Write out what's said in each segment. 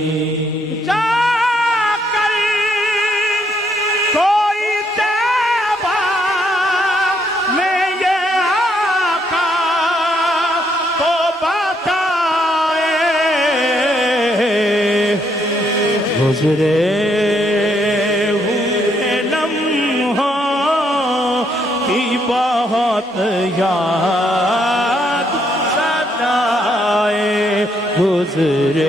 جا کر کوئی طیبہ میں یہ آقا کو بتائے گزرے ہوئے لمحوں کی بہت یاد ستائے گزرے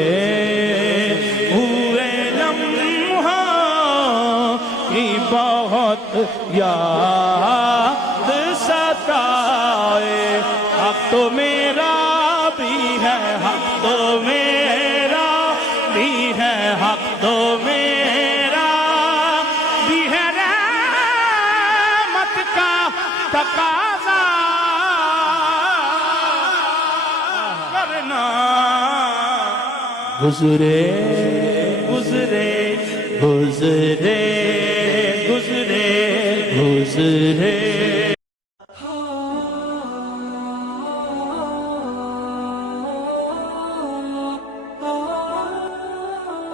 بہت یاد ستائے حق تو میرا بھی ہے حق تو میرا بھی ہے حق تو میرا بھی ہے رحمت کا تقاضا کرنا گزرے گزرے گزرے گزرے گزرے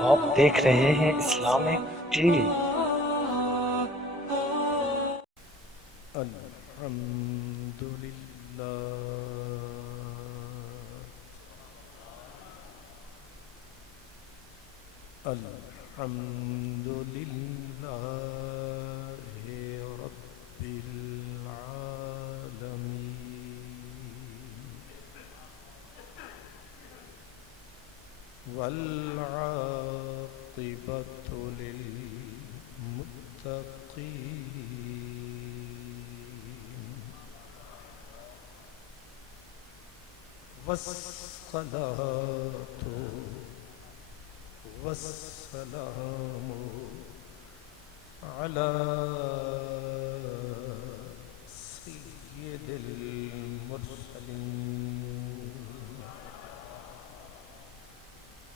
آپ دیکھ رہے ہیں اسلامک ٹی وی۔ الحمدللہ الحمدللہ رب العالمین والعاقبۃ للمتقین والصلاة والسلام على سيد المرسلين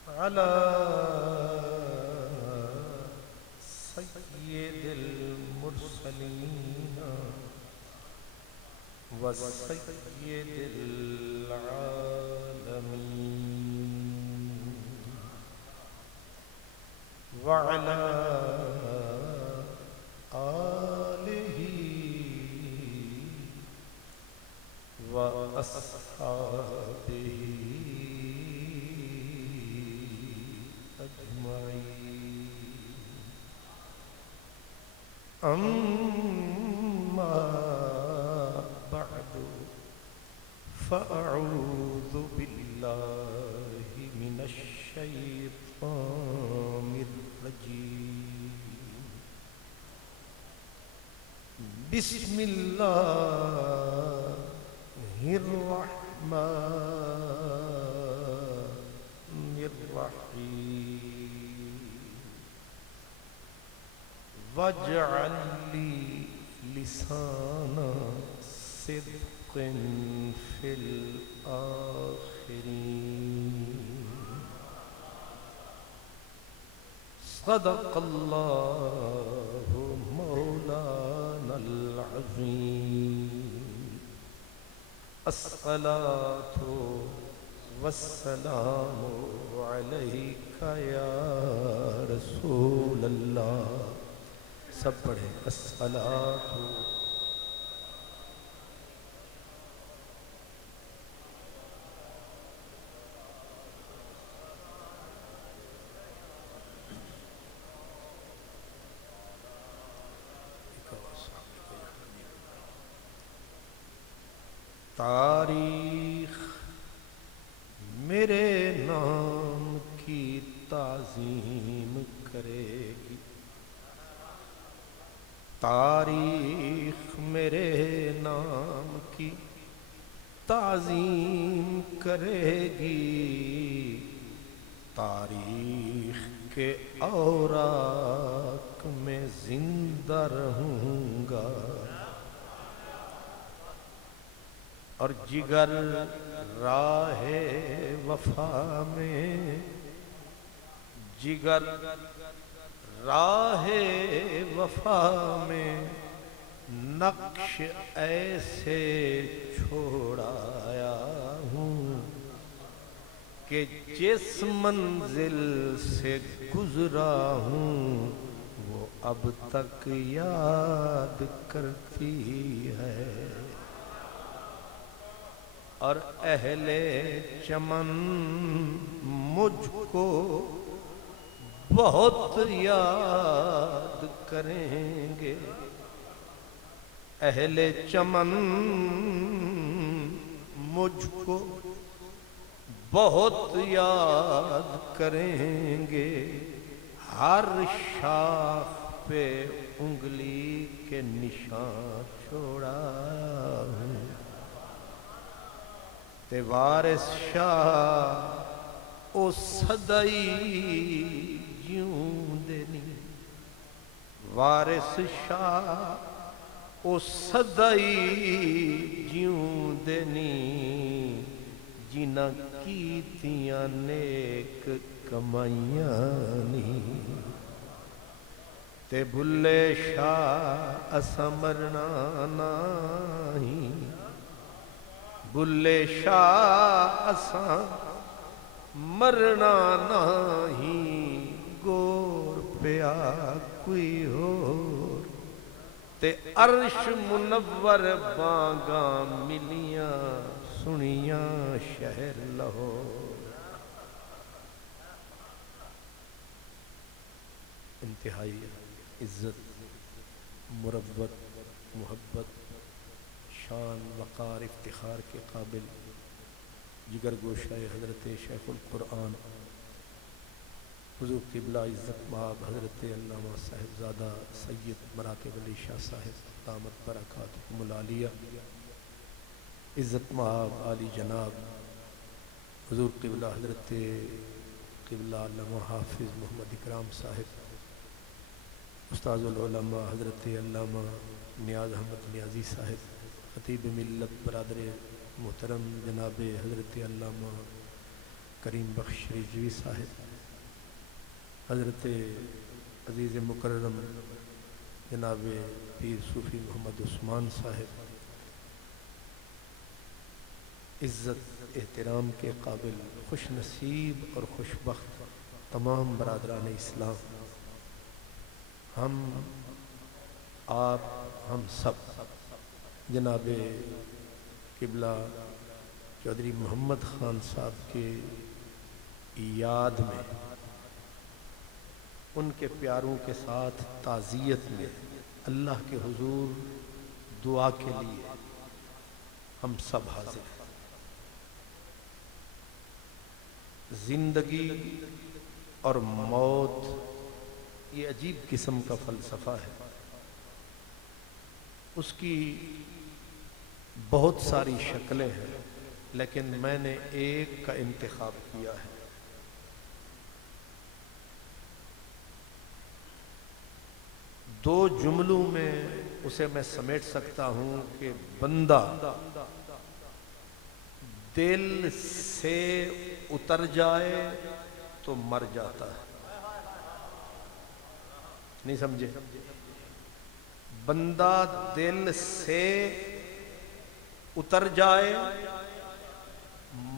على سيد المرسلين وسيد العالمين وعلى آله وأصحابه أجمعين أما بعد فأعوذ بالله من الشيطان الرجيم بسم الله الرحمن الرحيم واجعل لي لسان صدق في الآخرين صدق الله مولانا العظيم الصلاة والسلام عليك يا رسول الله سب پڑھے الصلاة تاریخ میرے نام کی تعظیم کرے گی تاریخ میرے نام کی تعظیم کرے گی تاریخ کے اوراق میں زندہ رہوں گا اور جگر راہ وفا میں جگر راہ وفا میں نقش ایسے چھوڑایا ہوں کہ جس منزل سے گزرا ہوں وہ اب تک یاد کرتی ہے، اور اہل چمن مجھ کو بہت یاد کریں گے، اہل چمن مجھ کو بہت یاد کریں گے، ہر شاخ پہ انگلی کے نشان چھوڑا ہوں، تے وارث شاہ او سدائی جیوں دینی، وارث شاہ او سدائی جیوں دینی، جنہ کیتیاں نیک کمائیاں نہیں، تے بھلے شاہ اساں مرنا نہیں، بھلے شاہ اساں مرنا نہیں، گور پیا کوئی ہور، تے عرش منور بانگاں ملیاں سنیاں شہر لاہور۔ انتہائی عزت، مربت، محبت، شان، وقار، افتخار کے قابل جگر گوشہ حضرت شیخ القرآن حضور قبلہ عزت مآب حضرت علامہ صاحبزادہ سید مراتب علی شاہ صاحب دامت برکاتہم العالیہ، عزت مآب عالی جناب حضور قبلہ حضرت قبلہ علامہ حافظ محمد اکرام صاحب، استاذ العلماء حضرت علامہ نیاز احمد نیازی صاحب، خطیب ملت برادر محترم جناب حضرت علامہ کریم بخش رضوی صاحب، حضرت عزیز مکرم جناب پیر صوفی محمد عثمان صاحب، عزت احترام کے قابل خوش نصیب اور خوش بخت تمام برادران اسلام، ہم آپ ہم سب جناب قبلہ چودھری محمد خان صاحب کے یاد میں، ان کے پیاروں کے ساتھ تعزیت میں اللہ کے حضور دعا کے لیے ہم سب حاضر ہیں۔ زندگی اور موت یہ عجیب قسم کا فلسفہ ہے، اس کی بہت ساری شکلیں ہیں، لیکن میں نے ایک کا انتخاب کیا ہے۔ دو جملوں میں اسے میں سمیٹ سکتا ہوں کہ بندہ دل سے اتر جائے تو مر جاتا ہے، نہیں سمجھے؟ بندہ دل سے اتر جائے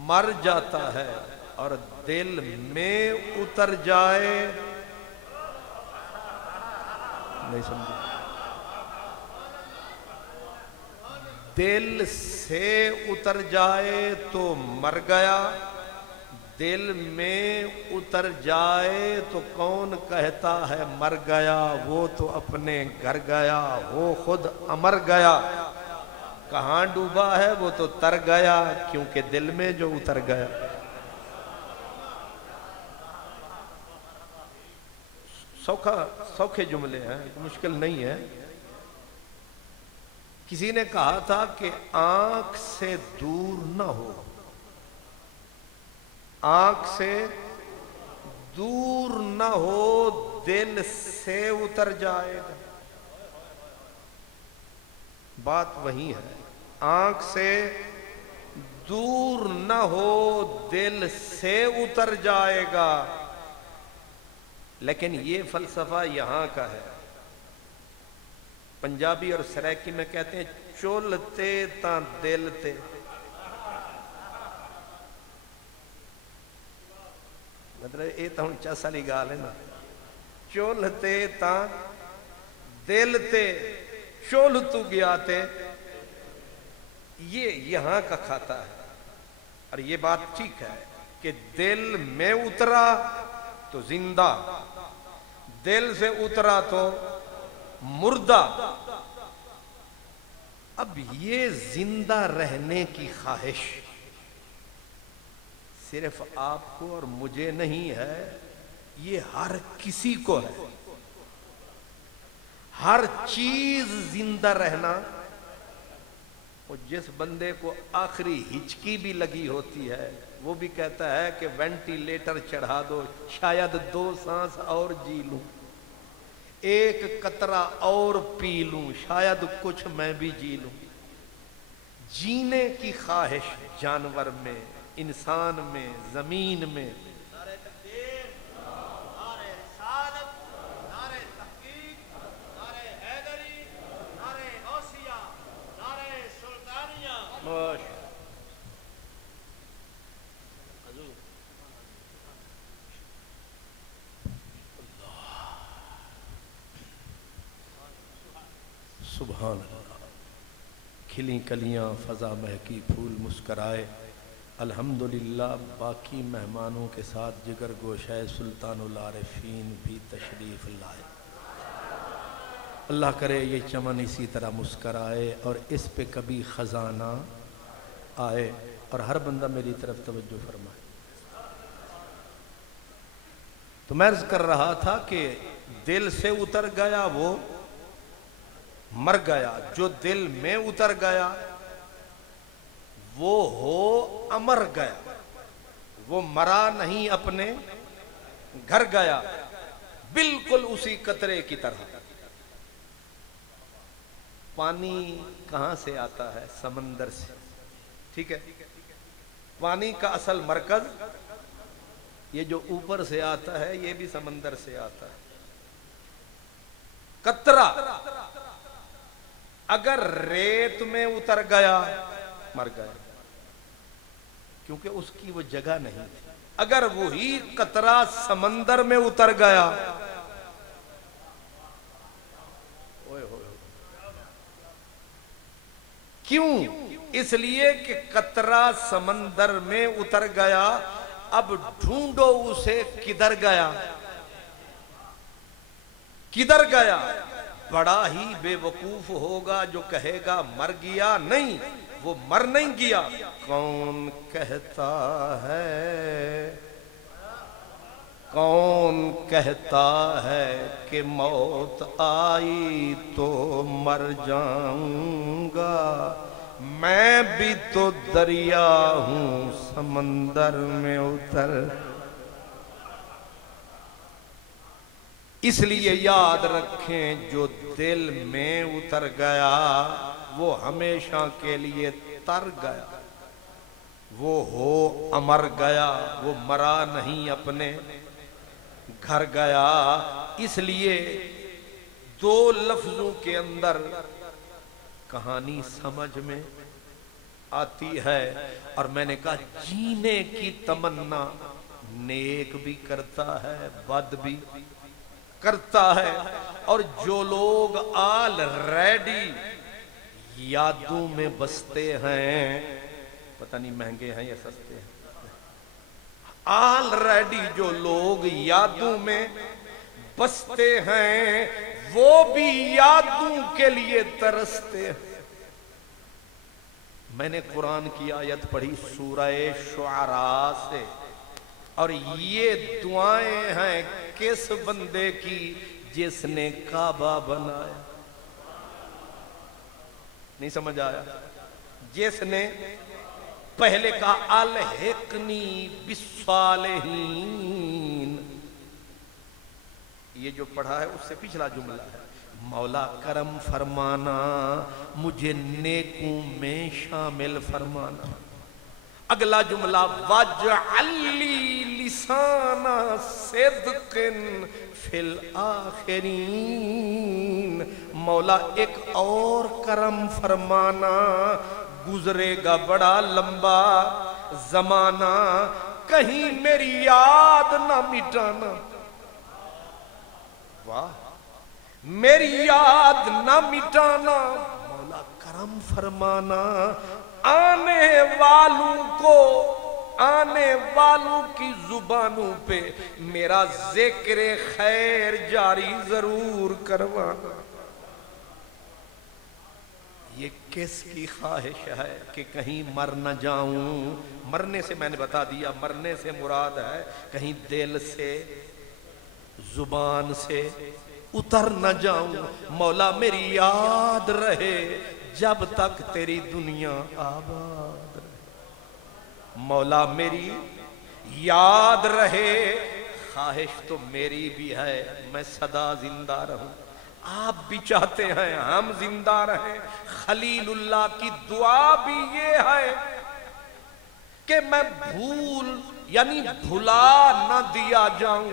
مر جاتا ہے، اور دل میں اتر جائے، نہیں سمجھے؟ دل سے اتر جائے تو مر گیا، دل میں اتر جائے تو کون کہتا ہے مر گیا، وہ تو اپنے گھر گیا، وہ خود امر گیا، کہاں ڈوبا ہے وہ تو تر گیا، کیونکہ دل میں جو اتر گیا۔ سوکھے جملے ہیں، مشکل نہیں ہے۔ کسی نے کہا تھا کہ آنکھ سے دور نہ ہو، آنکھ سے دور نہ ہو، دل سے اتر جائے گا۔ بات وہی ہے، آنکھ سے دور نہ ہو، دل سے اتر جائے گا، لیکن یہ فلسفہ یہاں کا ہے۔ پنجابی اور سرائکی میں کہتے ہیں چولتے تاں دل تے، مطلب یہ تو ہوں چس والی گال ہے نا. چول تے تا دل تے چول تو گیا تے یہ یہاں کا کھاتا ہے. اور یہ بات ٹھیک ہے کہ دل میں اترا تو زندہ, دل سے اترا تو مردہ. اب یہ زندہ رہنے کی خواہش صرف آپ کو اور مجھے نہیں ہے, یہ ہر کسی کو ہے. ہر چیز زندہ رہنا. اور جس بندے کو آخری ہچکی بھی لگی ہوتی ہے وہ بھی کہتا ہے کہ وینٹیلیٹر چڑھا دو, شاید 2 سانس اور جی لوں, 1 قطرہ اور پی لوں, شاید کچھ میں بھی جی لوں. جینے کی خواہش جانور میں, انسان میں, زمین میں. سبحان اللہ. کھلی کلیاں, فضا مہکی, پھول مسکرائے. الحمدللہ باقی مہمانوں کے ساتھ جگر گوشہ سلطان العارفین بھی تشریف لائے. اللہ کرے یہ چمن اسی طرح مسکرائے اور اس پہ کبھی خزانہ آئے. اور ہر بندہ میری طرف توجہ فرمائے. تو میں عرض کر رہا تھا کہ دل سے اتر گیا وہ مر گیا, جو دل میں اتر گیا وہ ہو امر گیا. وہ مرا نہیں, اپنے گھر گیا, بالکل اسی قطرے کی طرح. پانی کہاں سے آتا ہے؟ سمندر سے. ٹھیک ہے, پانی کا اصل مرکز یہ جو اوپر سے آتا ہے یہ بھی سمندر سے آتا ہے. قطرہ اگر ریت میں اتر گیا مر گیا, کیونکہ اس کی وہ جگہ نہیں تھی. اگر وہی قطرہ سمندر میں اتر گیا, کیوں؟ اس لیے کہ قطرہ سمندر میں اتر گیا. اب ڈھونڈو اسے کدھر گیا, کدھر گیا. بڑا ہی بے وقوف ہوگا جو کہے گا مر گیا. نہیں, وہ مر نہیں گیا. کون کہتا ہے, کون کہتا ہے کہ موت آئی تو مر جاؤں گا. میں بھی تو دریا ہوں سمندر میں اتر. اس لیے یاد رکھیں جو دل میں اتر گیا وہ ہمیشہ کے لیے تر گیا. وہ ہو امر گیا, وہ مرا نہیں, اپنے گھر گیا. اس لیے 2 لفظوں کے اندر کہانی سمجھ میں آتی ہے. اور میں نے کہا جینے کی تمنا نیک بھی کرتا ہے, بد بھی کرتا ہے. اور جو لوگ آلریڈی یادوں میں بستے ہیں, پتہ نہیں مہنگے ہیں یا سستے ہیں, آلریڈی جو لوگ یادوں میں بستے ہیں وہ بھی یادوں کے لیے ترستے ہیں. میں نے قرآن کی آیت پڑھی سورہ شعراء سے, اور یہ دعائیں ہیں کس بندے کی جس نے کعبہ بنایا. نہیں سمجھ آیا؟ جس نے پہلے کہا الحقنی بالصالحین, یہ جو پڑھا ہے اس سے پچھلا جملہ ہے مولا کرم فرمانا مجھے نیکوں میں شامل فرمانا. اگلا جملہ واجعل لی لسان صدق فی الآخرین, مولا ایک اور کرم فرمانا, گزرے گا بڑا لمبا زمانہ, کہیں میری یاد نہ مٹانا، واہ میری یاد نہ مٹانا، مولا کرم فرمانا، آنے والوں کی زبانوں پہ میرا ذکر خیر جاری ضرور کروانا۔ یہ کس کی خواہش ہے کہ کہیں مر نہ جاؤں؟ مرنے سے میں نے بتا دیا، مرنے سے مراد ہے کہیں دل سے زبان سے اتر نہ جاؤں۔ مولا میری یاد رہے جب تک تیری دنیا آباد رہے، مولا میری یاد رہے، خواہش تو میری بھی ہے میں سدا زندہ رہوں، آپ بھی چاہتے ہیں ہم زندہ رہیں۔ خلیل اللہ کی دعا بھی یہ ہے کہ میں بھلا نہ دیا جاؤں،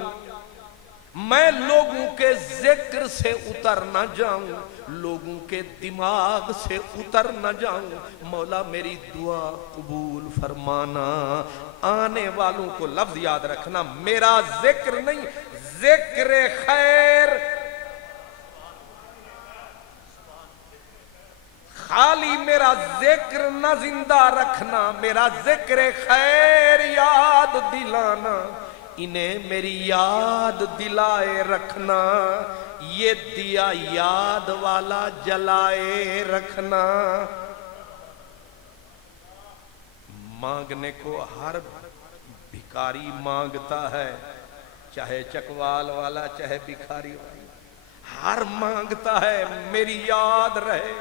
میں لوگوں کے ذکر سے اتر نہ جاؤں، لوگوں کے دماغ سے اتر نہ جاؤں۔ مولا میری دعا قبول فرمانا۔ آنے والوں کو لفظ یاد رکھنا، میرا ذکر نہیں، ذکر خیر، خالی میرا ذکر نہ زندہ رکھنا، میرا ذکر خیر یاد دلانا، انہیں میری یاد دلائے رکھنا، یہ دیا یاد والا جلائے رکھنا۔ مانگنے کو ہر بھکاری مانگتا ہے، چاہے چکوال والا چاہے بھکاری والا، ہر مانگتا ہے میری یاد رہے،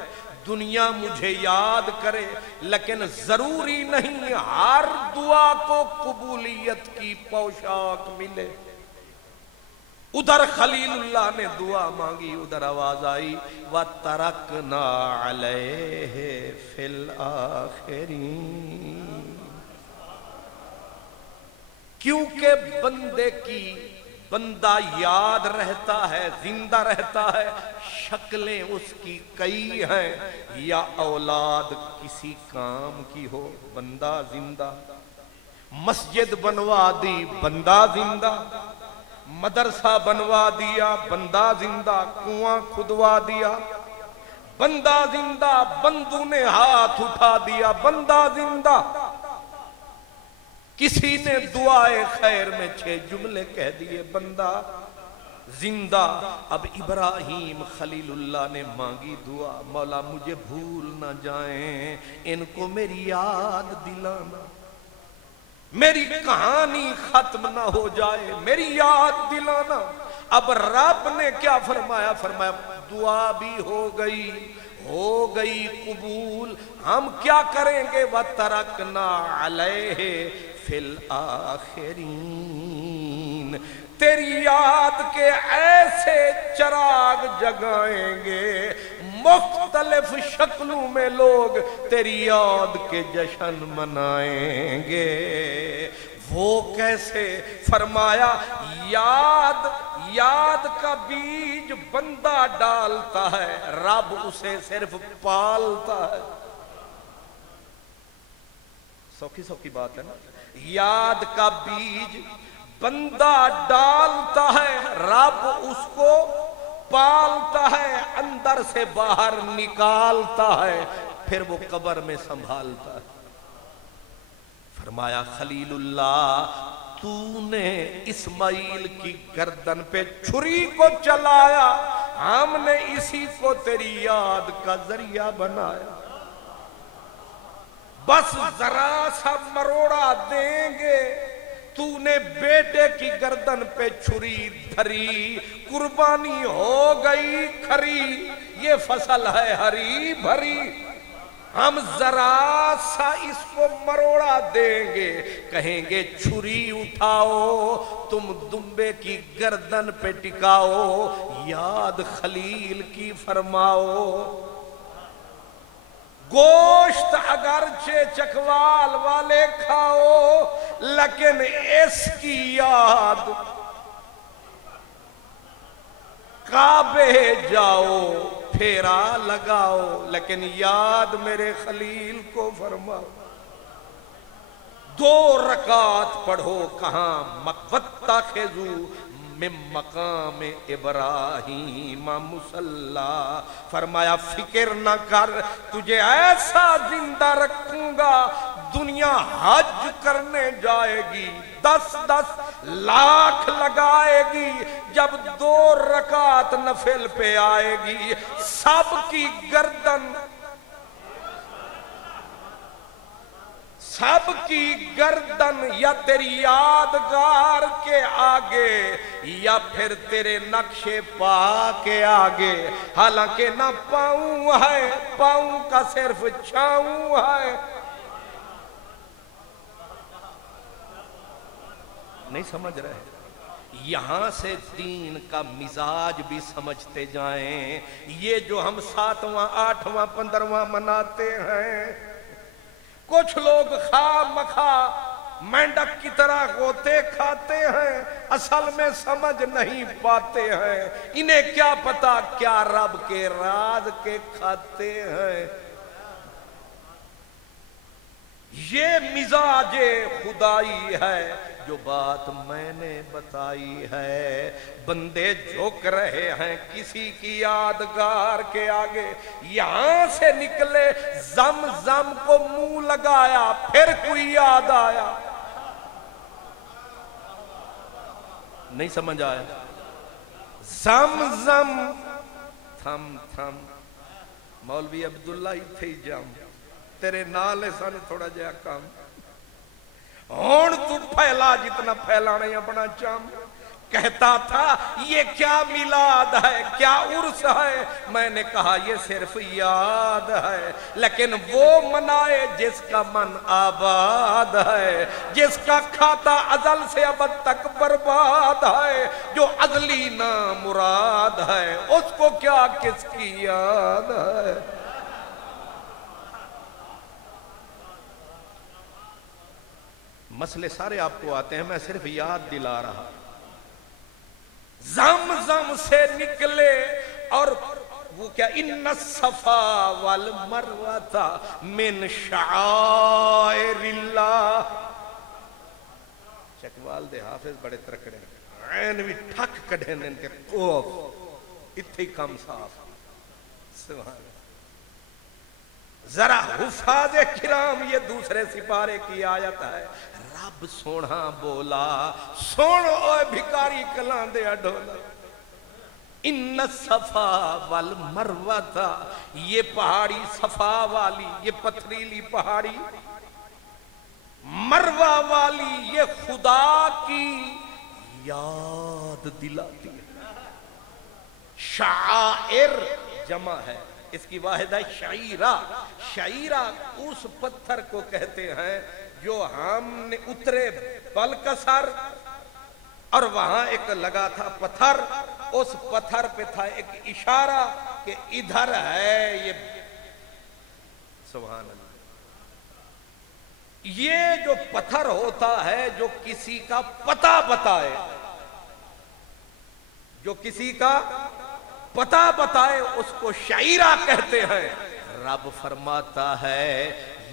دنیا مجھے یاد کرے، لیکن ضروری نہیں ہر دعا کو قبولیت کی پوشاک ملے۔ ادھر خلیل اللہ نے دعا مانگی، ادھر آواز آئی وَتَرَكْنَا عَلَيْهِ فِي الْآخِرِينَ۔ کیونکہ بندہ یاد رہتا ہے، زندہ رہتا ہے، شکلیں اس کی کئی ہیں، یا اولاد کسی کام کی ہو بندہ زندہ، مسجد بنوا دی بندہ زندہ، مدرسہ بنوا دیا بندہ زندہ، کنواں کھدوا دیا بندہ زندہ، بندوں نے ہاتھ اٹھا دیا بندہ زندہ، کسی نے دعائے خیر میں 6 جملے کہہ دیے بندہ زندہ۔ اب ابراہیم خلیل اللہ نے مانگی دعا، مولا مجھے بھول نہ جائیں، ان کو میری یاد دلانا، میری کہانی ختم نہ ہو جائے، میری یاد دلانا۔ اب رب نے کیا فرمایا؟ فرمایا دعا بھی ہو گئی قبول، ہم کیا کریں گے؟ وَتَرَكْنَا عَلَيْهِ فِي الْآخِرِينَ، تیری یاد کے ایسے چراغ جگائیں گے، مختلف شکلوں میں لوگ تیری یاد کے جشن منائیں گے۔ وہ کیسے؟ فرمایا یاد کا بیج بندہ ڈالتا ہے، رب اسے صرف پالتا ہے۔ سوکھی بات ہے نا، یاد کا بیج بندہ ڈالتا ہے، رب اس کو پالتا ہے، اندر سے باہر نکالتا ہے، پھر وہ قبر میں سنبھالتا ہے۔ فرمایا خلیل اللہ تو نے اسماعیل کی گردن پہ چھری کو چلایا، ہم نے اسی کو تیری یاد کا ذریعہ بنایا، بس ذرا سا مروڑا دیں گے، تو نے بیٹے کی گردن پہ چھری دھری، قربانی ہو گئی کھری، یہ فصل ہے ہری بھری، ہم ذرا سا اس کو مروڑا دیں گے، کہیں گے چھری اٹھاؤ تم دمبے کی گردن پہ ٹکاؤ، یاد خلیل کی فرماؤ۔ گوشت اگرچہ چکوال والے کھاؤ، لیکن اس کی یاد کعبے جاؤ پھیرا لگاؤ، لیکن یاد میرے خلیل کو فرماؤ۔ دو رکعت پڑھو کہاں وَاتَّخِذُوا من مقام ابراہیم مصلی، فرمایا فکر نہ کر تجھے ایسا زندہ رکھوں گا، دنیا حج کرنے جائے گی 10 لاکھ لگائے گی، جب 2 رکعت نفل پہ آئے گی سب کی گردن یا تیری یادگار کے آگے یا پھر تیرے نقش پا کے آگے، حالانکہ نہ پاؤں ہے، پاؤں کا صرف چھاؤں ہے۔ نہیں سمجھ رہے؟ یہاں سے دین کا مزاج بھی سمجھتے جائیں۔ یہ جو ہم 7واں 8واں 15واں مناتے ہیں، کچھ لوگ خواہ مخواہ مینڈک کی طرح غوطے کھاتے ہیں، اصل میں سمجھ نہیں پاتے ہیں، انہیں کیا پتا کیا رب کے راز کے کھاتے ہیں۔ یہ مزاج خدائی ہے جو بات میں نے بتائی ہے۔ بندے جھک رہے ہیں کسی کی یادگار کے آگے، یہاں سے نکلے زمزم کو منہ لگایا پھر کوئی یاد آیا، نہیں سمجھ آیا؟ زمزم تھم مولوی عبداللہ ہی تھے جام تیرے نالے سن تھوڑا جہا کام، ہون تو پھیلا جتنا پھیلانا ہی اپنا چام۔ کہتا تھا یہ کیا میلاد ہے، کیا عرس ہے، میں نے کہا یہ صرف یاد ہے، لیکن وہ منائے جس کا من آباد ہے، جس کا کھاتا ازل سے ابد تک برباد ہے، جو ازلی نامراد ہے، اس کو کیا کس کی یاد ہے۔ مسئلے سارے آپ کو آتے ہیں، میں صرف یاد دلا رہا۔ زمزم سے نکلے اور وہ کیا ان الصفا والمروہ من شعائر اللہ۔ چکوال دے حافظ بڑے ترکڑے عین بھی ٹھک کڑھے ان کے کوف اتھے کم صاف، سبحان اللہ۔ ذرا حفاظ کرام یہ دوسرے سپارے کی آیت ہے، رب سونا بولا سن اوے بھکاری کلان دے اڈولا، ان الصفا والمروہ، یہ پہاڑی صفا والی، یہ پتھریلی پہاڑی، مروہ والی یہ خدا کی یاد دلاتی ہے۔ شعائر جمع ہے، اس کی واحد ہے شعیرہ۔ شعیرہ اس پتھر کو کہتے ہیں جو ہم نے اترے بلکسر اور وہاں ایک لگا تھا پتھر، اس پتھر پہ تھا ایک اشارہ کہ ادھر ہے یہ، سبحان اللہ۔ یہ جو پتھر ہوتا ہے جو کسی کا پتہ بتائے، جو کسی کا پتہ بتائے اس کو شعیرہ کہتے ہیں۔ رب فرماتا ہے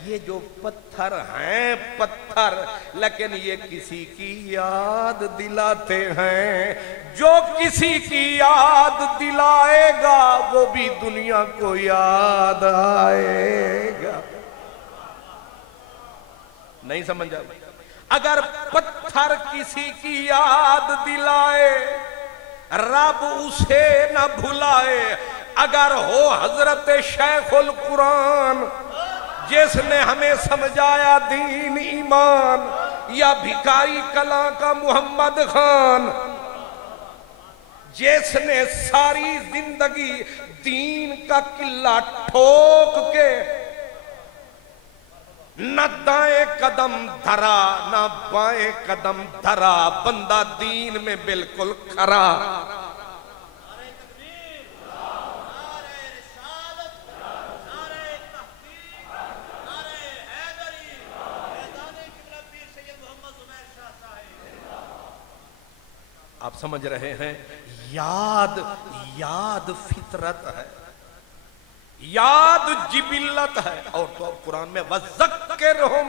یہ جو پتھر ہیں پتھر، لیکن یہ کسی کی یاد دلاتے ہیں، جو کسی کی یاد دلائے گا وہ بھی دنیا کو یاد آئے گا۔ نہیں سمجھا؟ اگر پتھر کسی کی یاد دلائے رب اسے نہ بھلائے، اگر ہو حضرت شیخ القرآن جس نے ہمیں سمجھایا دین ایمان، یا بھکاری کلاں کا محمد خان جس نے ساری زندگی دین کا قلعہ ٹھوک کے نہ دائیں قدم دھرا نہ بائیں قدم دھرا، بندہ دین میں بالکل کھرا۔ آپ سمجھ رہے ہیں؟ یاد فطرت ہے، یاد جبلت ہے، اور تو قرآن میں وَذَكِّرْهُمْ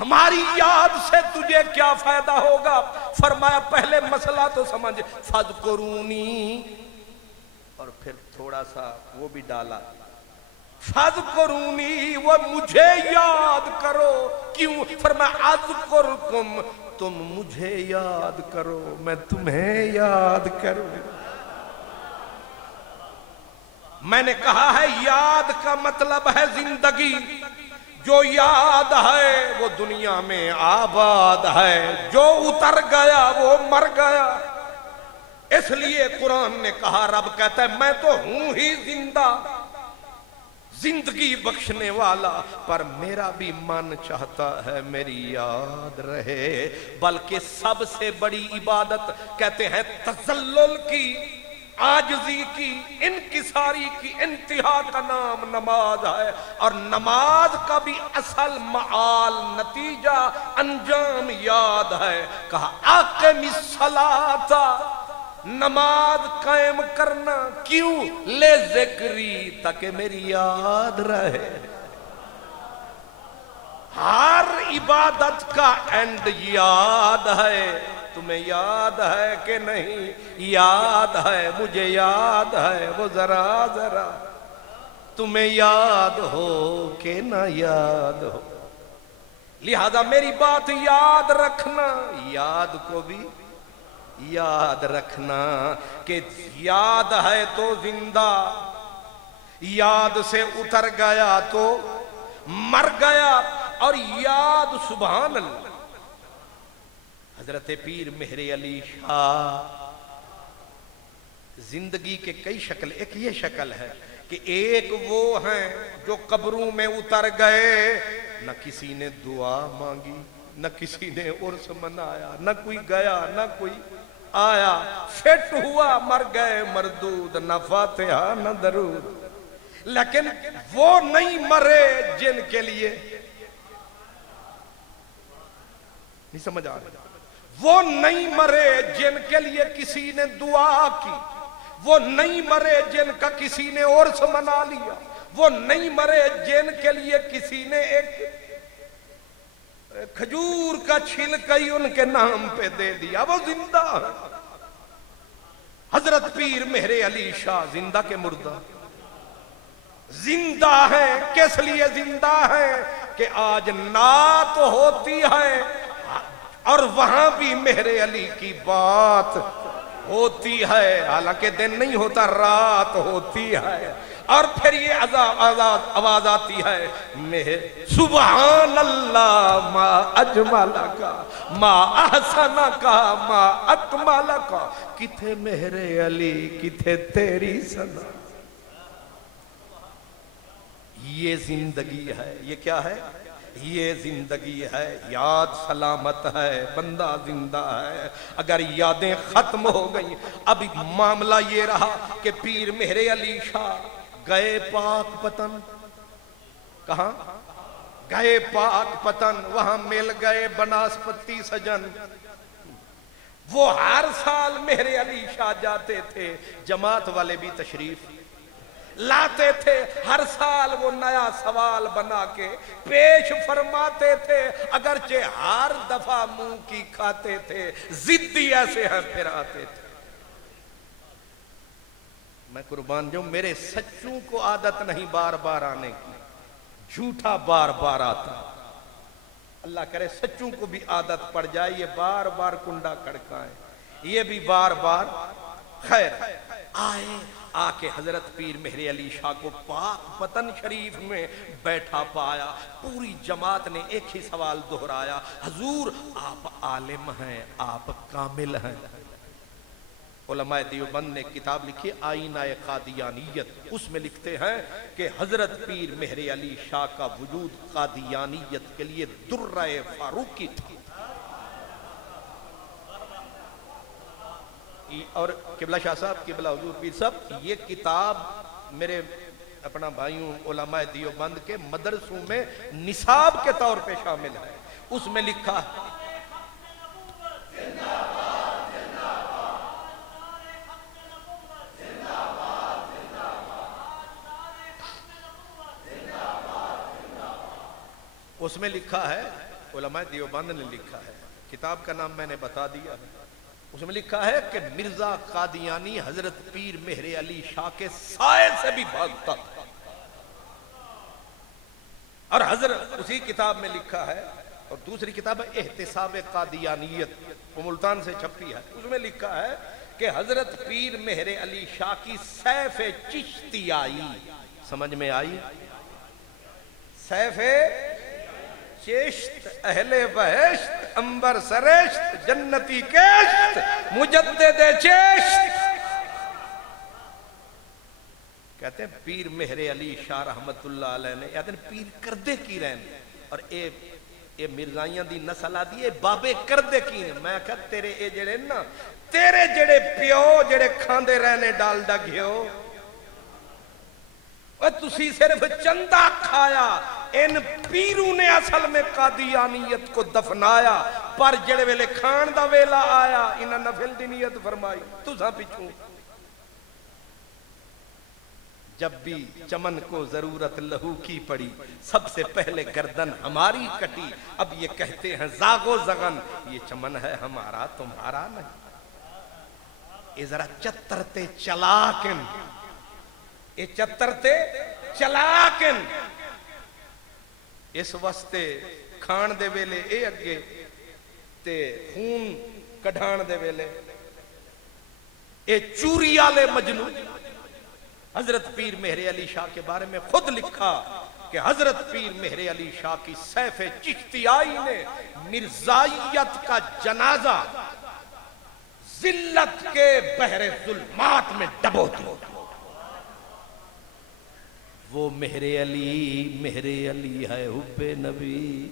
ہماری یاد سے تجھے کیا فائدہ ہوگا؟ فرمایا پہلے مسئلہ تو سمجھ، فَاذْكُرُونِی، اور پھر تھوڑا سا وہ بھی ڈالا، فَاذْكُرُونِی، وہ مجھے یاد کرو۔ کیوں؟ فرمایا اذکرکم، تم مجھے یاد کرو میں تمہیں یاد کروں۔ میں نے کہا ہے یاد کا مطلب ہے زندگی، جو یاد ہے وہ دنیا میں آباد ہے، جو اتر گیا وہ مر گیا۔ اس لیے قرآن نے کہا، رب کہتا ہے میں تو ہوں ہی زندہ، زندگی بخشنے والا، پر میرا بھی من چاہتا ہے میری یاد رہے۔ بلکہ سب سے بڑی عبادت کہتے ہیں تذلل کی، عاجزی کی، انکساری کی انتہا کا نام نماز ہے، اور نماز کا بھی اصل معال، نتیجہ، انجام یاد ہے۔ کہا اقم الصلاۃ، نماز قائم کرنا، کیوں؟ لے ذکری، تاکہ میری یاد رہے۔ ہر عبادت کا اینڈ یاد ہے۔ تمہیں یاد ہے کہ نہیں؟ یاد ہے، مجھے یاد ہے، وہ ذرا ذرا تمہیں یاد ہو کہ نہ یاد ہو۔ لہذا میری بات یاد رکھنا، یاد کو بھی یاد رکھنا کہ یاد ہے تو زندہ، یاد سے اتر گیا تو مر گیا۔ اور یاد، سبحان اللہ، حضرت پیر مہر علی شاہ، زندگی کے کئی شکل، ایک یہ شکل ہے کہ ایک وہ ہیں جو قبروں میں اتر گئے، نہ کسی نے دعا مانگی، نہ کسی نے عرس منایا، نہ کوئی گیا نہ کوئی آیا، فٹ ہوا مر گئے مردود، نہ فاتحہ نہ درود۔ لیکن وہ نہیں مرے جن کے لیے، نہیں سمجھ آ رہا، وہ نہیں مرے جن کے لیے کسی نے دعا کی، وہ نہیں مرے جن کا کسی نے عرس منا لیا، وہ نہیں مرے جن کے لیے کسی نے ایک کھجور کا چھلکا ہی ان کے نام پہ دے دیا، وہ زندہ ہے۔ حضرت پیر مہر علی شاہ زندہ کے مردہ، زندہ ہے۔ کس لیے زندہ ہے؟ کہ آج نعت ہوتی ہے اور وہاں بھی مہر علی کی بات ہوتی ہے، حالانکہ دن نہیں ہوتا، رات ہوتی ہے، اور پھر یہ آواز آتی ہے، سبحان اللہ ما اجمل کا، ما احسن کا، ما اکمل کا، کتھے مہر علی کتھے تیری ثنا۔ یہ زندگی ہے، یہ کیا ہے؟ یہ زندگی ہے۔ یاد سلامت ہے، بندہ زندہ ہے۔ اگر یادیں ختم ہو گئیں، اب معاملہ یہ رہا کہ پیر مہر علی شاہ گئے پاک پتن، کہاں گئے؟ پاک پتن، وہاں مل گئے بناسپتی سجن۔ وہ ہر سال مہر علی شاہ جاتے تھے، جماعت والے بھی تشریف لاتے تھے، ہر سال وہ نیا سوال بنا کے پیش فرماتے تھے، اگرچہ ہر دفعہ منہ کی کھاتے تھے، ضدی ایسے ہیں پھر آتے تھے۔ میں قربان جو میرے سچوں کو عادت نہیں بار بار آنے کی، جھوٹا بار بار آتا، اللہ کرے سچوں کو بھی عادت پڑ جائے، یہ بار بار کنڈا کھڑکائیں، یہ بھی بار بار۔ خیر، آئے، آ کے حضرت پیر مہر علی شاہ کو پاک پتن شریف میں بیٹھا پایا، پوری جماعت نے ایک ہی سوال دہرایا، حضور آپ عالم ہیں، آپ کامل ہیں۔ علماء دیوبند نے کتاب لکھی آئینہ قادیانیت، اس میں لکھتے ہیں کہ حضرت پیر مہر علی شاہ کا وجود قادیانیت کے لیے درہ فاروقی تھا۔ اور قبلہ شاہ صاحب، قبلہ حضور پیر صاحب، یہ کتاب میرے اپنا بھائیوں علماء دیوبند کے مدرسوں میں نصاب کے طور پہ شامل ہے۔ اس میں لکھا اس میں لکھا ہے علماء دیوبند نے لکھا ہے، کتاب کا نام میں نے بتا دیا ہے، اس میں لکھا ہے کہ مرزا قادیانی حضرت پیر مہر علی شاہ کے سائے سے بھی بھاگتا تھا، اور حضرت اسی کتاب میں لکھا ہے، اور دوسری کتاب ہے احتساب قادیانیت، وہ ملتان سے چھپی ہے، اس میں لکھا ہے کہ حضرت پیر مہر علی شاہ کی سیف چشتی آئی، سمجھ میں آئی؟ سیف چشت اہل بہشت انبر سرشت جنتی کشت مجدد چشت، کہتے ہیں پیر مہر علی شاہ رحمت اللہ علیہ نے کہتے ہیں پیر کردے کی رہن، اور اے مرزائیاں دی نسل آدھی اے بابے کردے کی رہن، میں کہا تیرے اے جڑے نا تیرے جڑے پیو جڑے کھاندے رہنے ڈالڈا گھیو، اور تسی صرف چندہ کھایا، ان پیروں نے اصل میں قادیانیت کو دفنایا، پر جڑے ویلے کھان دا ویلا آیا انہاں نفل دی نیت فرمائی، تساں پیچھوں جب بھی چمن کو ضرورت لہو کی پڑی سب سے پہلے گردن ہماری کٹی، اب یہ کہتے ہیں زاغ و زغن یہ چمن ہے ہمارا تمہارا نہیں، اے ذرا چترتے چلاکن، اے چترتے چلاکن، اس واسطے کھان دے ویلے اے اگے تے خون کڈھان دے ویلے اے چوری والے مجنون۔ حضرت پیر مہر علی شاہ کے بارے میں خود لکھا کہ حضرت پیر مہر علی شاہ کی سیف چشتیائی نے مرزائیت کا جنازہ ذلت کے بحر ظلمات میں ڈبو دیا۔ وہ مہر علی ہے حب نبی،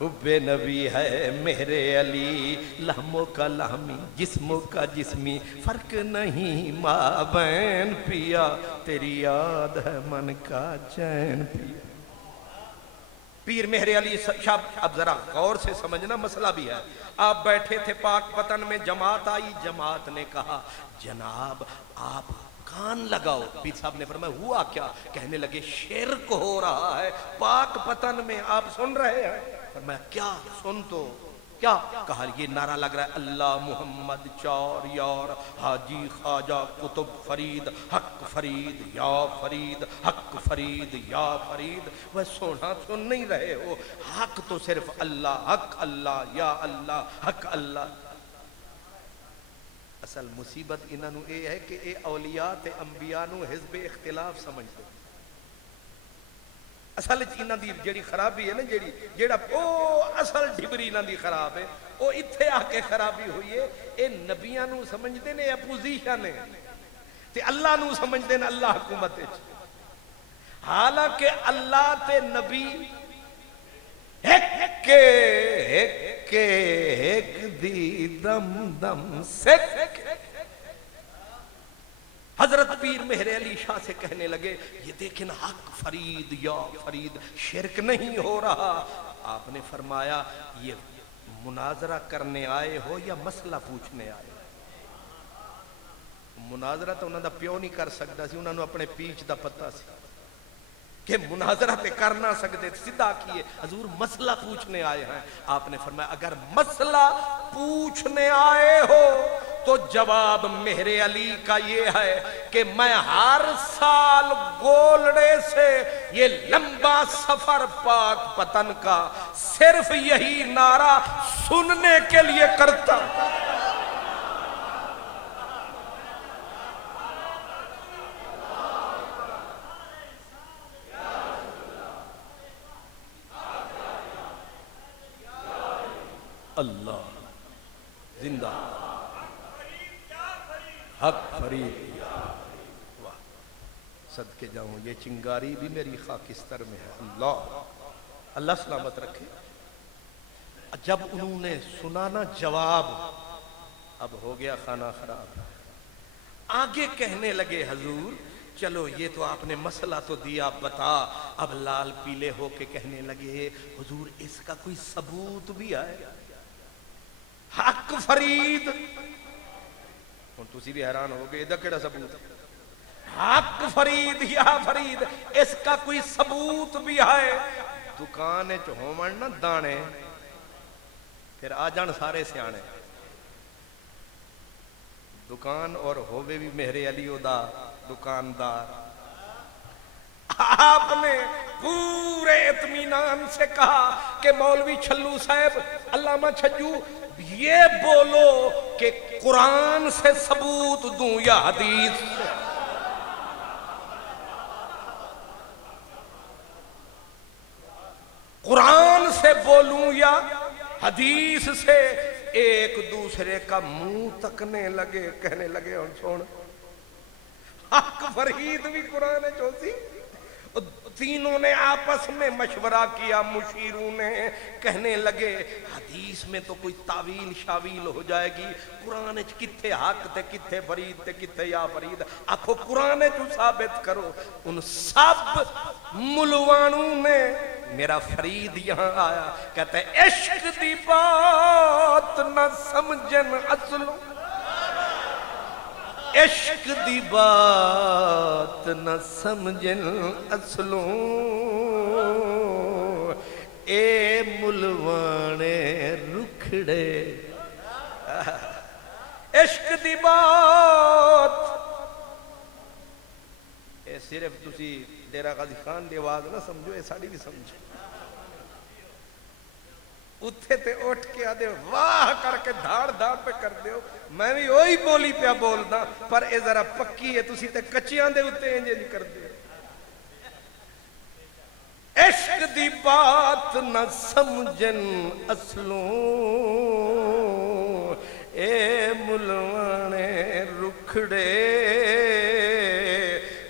حب نبی ہے مہر علی، لہموں کا لہمی جسموں کا جسمی، فرق نہیں مابین پیا، تیری یاد ہے من کا چین پیا۔ پیر مہر علی شاہ، اب ذرا غور سے سمجھنا مسئلہ بھی ہے، آپ بیٹھے تھے پاک پتن میں، جماعت آئی، جماعت نے کہا جناب آپ کان لگاؤ، پیر صاحب نے فرمایا ہوا کیا؟ کہنے لگے شرک ہو رہا ہے پاک پتن میں، آپ سن رہے ہیں؟ فرمایا کیا؟ سن تو کیا؟ کہا یہ نعرہ لگ رہا ہے اللہ محمد چار یار حاجی خواجہ قطب فرید حق فرید یا فرید حق فرید یا فرید، وہ سونا سن نہیں رہے ہو، حق تو صرف اللہ، حق اللہ یا اللہ حق اللہ۔ اصل مصیبت انہوں یہ ہے کہ اے اولیاء تے انبیاء نو حزب اختلاف سمجھ دو، اصل انہاں دی جڑی خرابی ہے نا، جیڑا او اصل ڈھبری انہاں دی خراب ہے، او اتھے آ کے خرابی ہوئی ہے، اے نبیاں نو سمجھ دے نے اپوزیشن ہے تے اللہ نو سمجھ دے نے اللہ حکومت ہے، حالانکہ اللہ تے نبی ایک دی دم دم سک۔ حضرت پیر مہر علی شاہ سے کہنے لگے یہ دیکھیں حق فرید یا فرید شرک نہیں ہو رہا۔ آپ نے فرمایا یہ مناظرہ کرنے آئے ہو یا مسئلہ پوچھنے آئے ہو؟ مناظرہ تو انہوں دا پیو نہیں کر سکتا سی، انہوں نے اپنے پیچھ دا پتہ سی کہ مناظرہ پہ کر نہ سکتے، صدا کیے حضور مسئلہ پوچھنے آئے ہیں۔ آپ نے فرمایا اگر مسئلہ پوچھنے آئے ہو تو جواب مہر علی کا یہ ہے کہ میں ہر سال گولڑے سے یہ لمبا سفر پاک پتن کا صرف یہی نعرہ سننے کے لیے کرتا۔ اللہ زندہ حق فرید، واہ صدقے جاؤں یہ چنگاری بھی میری خاکستر میں ہے، اللہ سلامت رکھے۔ جب انہوں نے سنا نا جواب، اب ہو گیا خانہ خراب، آگے کہنے لگے حضور چلو یہ تو آپ نے مسئلہ تو دیا بتا، اب لال پیلے ہو کے کہنے لگے حضور اس کا کوئی ثبوت بھی ہے؟ حق فرید، ہن تسی بھی حیران ہو گئے ادھا کیڑا ثبوت ہے؟ حق فرید یا فرید اس کا کوئی ثبوت بھی ہے؟ دکان ہومن نہ دانے پھر آ جان سارے سیانے دکان اور ہووے بھی مہر علی دا دکاندار آپ نے پورے اطمینان سے کہا کہ مولوی چھلو صاحب علامہ چھجو یہ بولو کہ قرآن سے ثبوت دوں یا حدیث سے قرآن سے بولوں یا حدیث سے ایک دوسرے کا منہ تکنے لگے کہنے لگے اور چھوڑ حق فرید بھی قرآن چوسی تینوں نے آپس میں مشورہ کیا مشیروں نے کہنے لگے حدیث میں تو کوئی تعویل شاویل ہو جائے گی قرآن کتھے حق تے کتھے فرید تے کتھے یا فرید آکھو قرآن جو ثابت کرو ان سب ملوانوں نے میرا فرید یہاں آیا کہتا ہے عشق دی بات نہ سمجھن اصلوں عشق دی بات نہ سمجھن اصلوں اے ملوانے رکھڑے عشق دی بات اے صرف تسی ڈیرہ غازی خان دی آواز نہ سمجھو اے ساڑی بھی سمجھو اتھے تے اٹھ کے آدھے واہ کر کے دھاڑ دھاڑ پہ کر دیو میں بھی وہی بولی پہ بولنا پر اے ذرا پکی ہے تسی تے کچیاں دے اتے انجے نہیں کر دیو عشق دی بات نہ سمجھن اصلوں اے ملوانے رکھڑے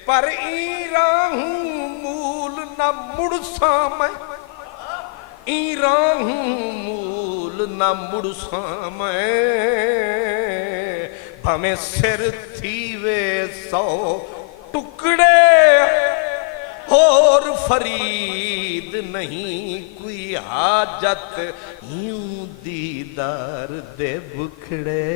پر راہوں مول نہ مڑساں میں راہوں مول نہ مڑساں میں بھمیں سر تھیوے 100 ٹکڑے اور فرید نہیں کوئی حاجت یوں دیدار دے بکھڑے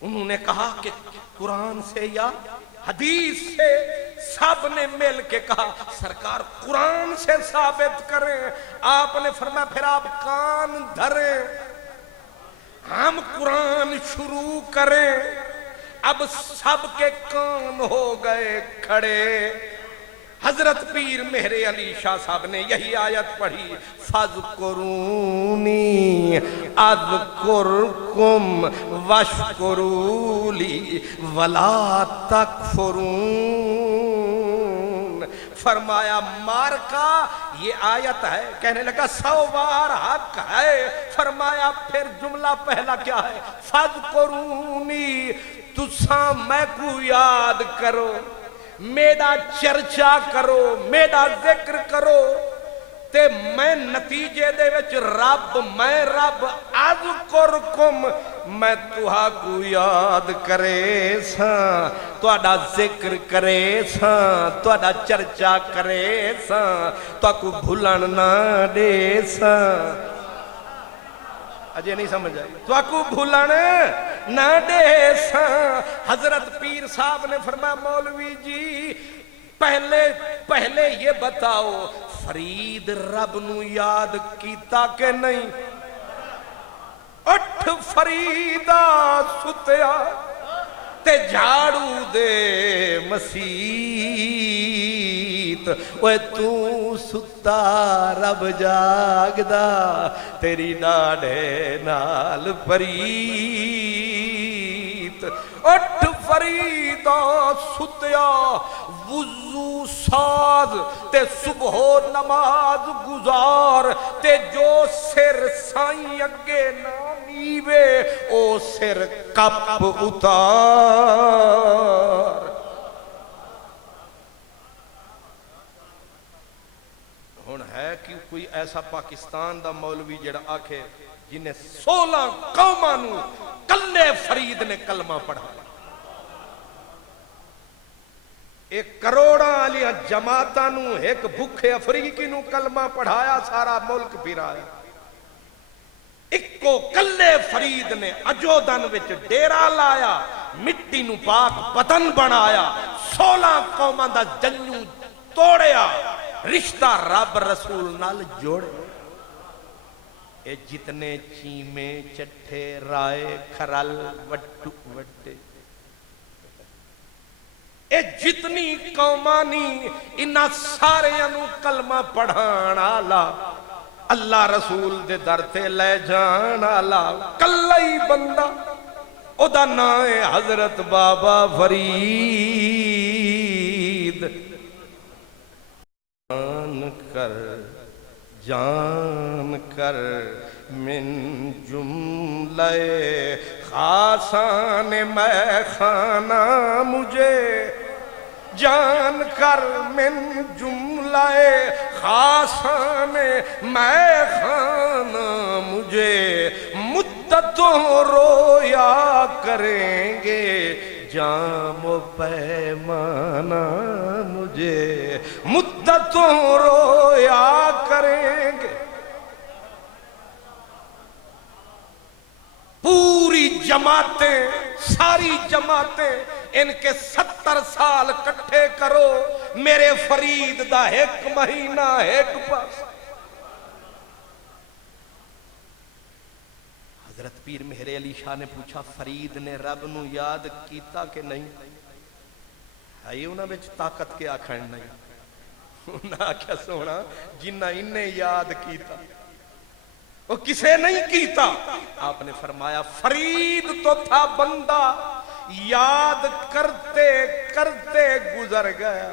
انہوں نے کہا کہ قرآن سے یا حدیث سے سب نے مل کے کہا سرکار قرآن سے ثابت کریں آپ نے فرمایا پھر آپ کان دھریں ہم قرآن شروع کریں اب سب کے کان ہو گئے کھڑے حضرت پیر مہر علی شاہ صاحب نے یہی آیت پڑھی فَاذْكُرُونِي أَذْكُرْكُمْ وَاشْكُرُوا لِي وَلَا تَكْفُرُونَ فرمایا مارکا یہ آیت ہے کہنے لگا 100 بار حق ہے فرمایا پھر جملہ پہلا کیا ہے فَاذْكُرُونِي تُساں میں کو یاد کرو میرا چرچا کرو میرا ذکر کرو تے میں نتیجے دے وچ میں رب اذکرکم میں تہا کو یاد کرے ساں تہاڈا ذکر کرے ساں تہاڈا چرچا کرے ساں تہا کو بھولن نہ دے ساں اجے نہیں سمجھ آئی تو آکو بھولن نہ دے ساں حضرت پیر صاحب نے فرمایا مولوی جی پہلے یہ بتاؤ فرید رب نو یاد کیتا کہ نہیں اٹھ فریدہ ستیا تے جھاڑو دے مسیت اوے تو ستا رب جاگدا تیری ڈاڑے نال پریت اٹھ فریدہ ستیا وضو ساز تے صبح نماز گزار تے جو سر سائیں اگے نہ نیوے او سر کپ اتار ہون ہے کہ کوئی ایسا پاکستان دا مولوی جڑا آکھے جنہیں 16 قومانو کلے فرید نے کلمہ پڑھا ایک کروڑا آلیاں جماعتانو ایک بھکھے افریقی نو کلمہ پڑھایا سارا ملک پھرایا ایک کو کلے فرید نے اجودن وچ ڈیرا لایا مٹی نو پاک پتن بنایا 16 قوماں دا جنوں توڑیا رشتہ رب رسول نال جوڑے اے جتنے چیمے چٹھے رائے کھرل وٹو وٹے اے جتنی قومانی انہا سارے انو کلمہ پڑھان آلا اللہ رسول دے در تے لے جان آلا کلئی بندہ او دا نائے حضرت بابا فرید جان کر من جملہ خاصان میں خانہ مجھے جان کر من جملہ خاصان میں خانہ مجھے مدتوں رویا کریں گے جام و پیمانہ مجھے مدتوں رویا کریں گے پوری جماعتیں ساری جماعتیں ان کے 70 سال کٹھے کرو میرے فرید دا ایک مہینہ ایک پاس حضرت پیر مہر علی شاہ نے پوچھا فرید نے رب نو یاد کیتا کہ نہیں ہے انہاں وچ طاقت کے آکھن نہیں انہاں کیا سونا جنہ انہیں یاد کیتا وہ کسے نہیں کیتا آپ نے فرمایا فرید تو تھا بندہ یاد کرتے کرتے گزر گیا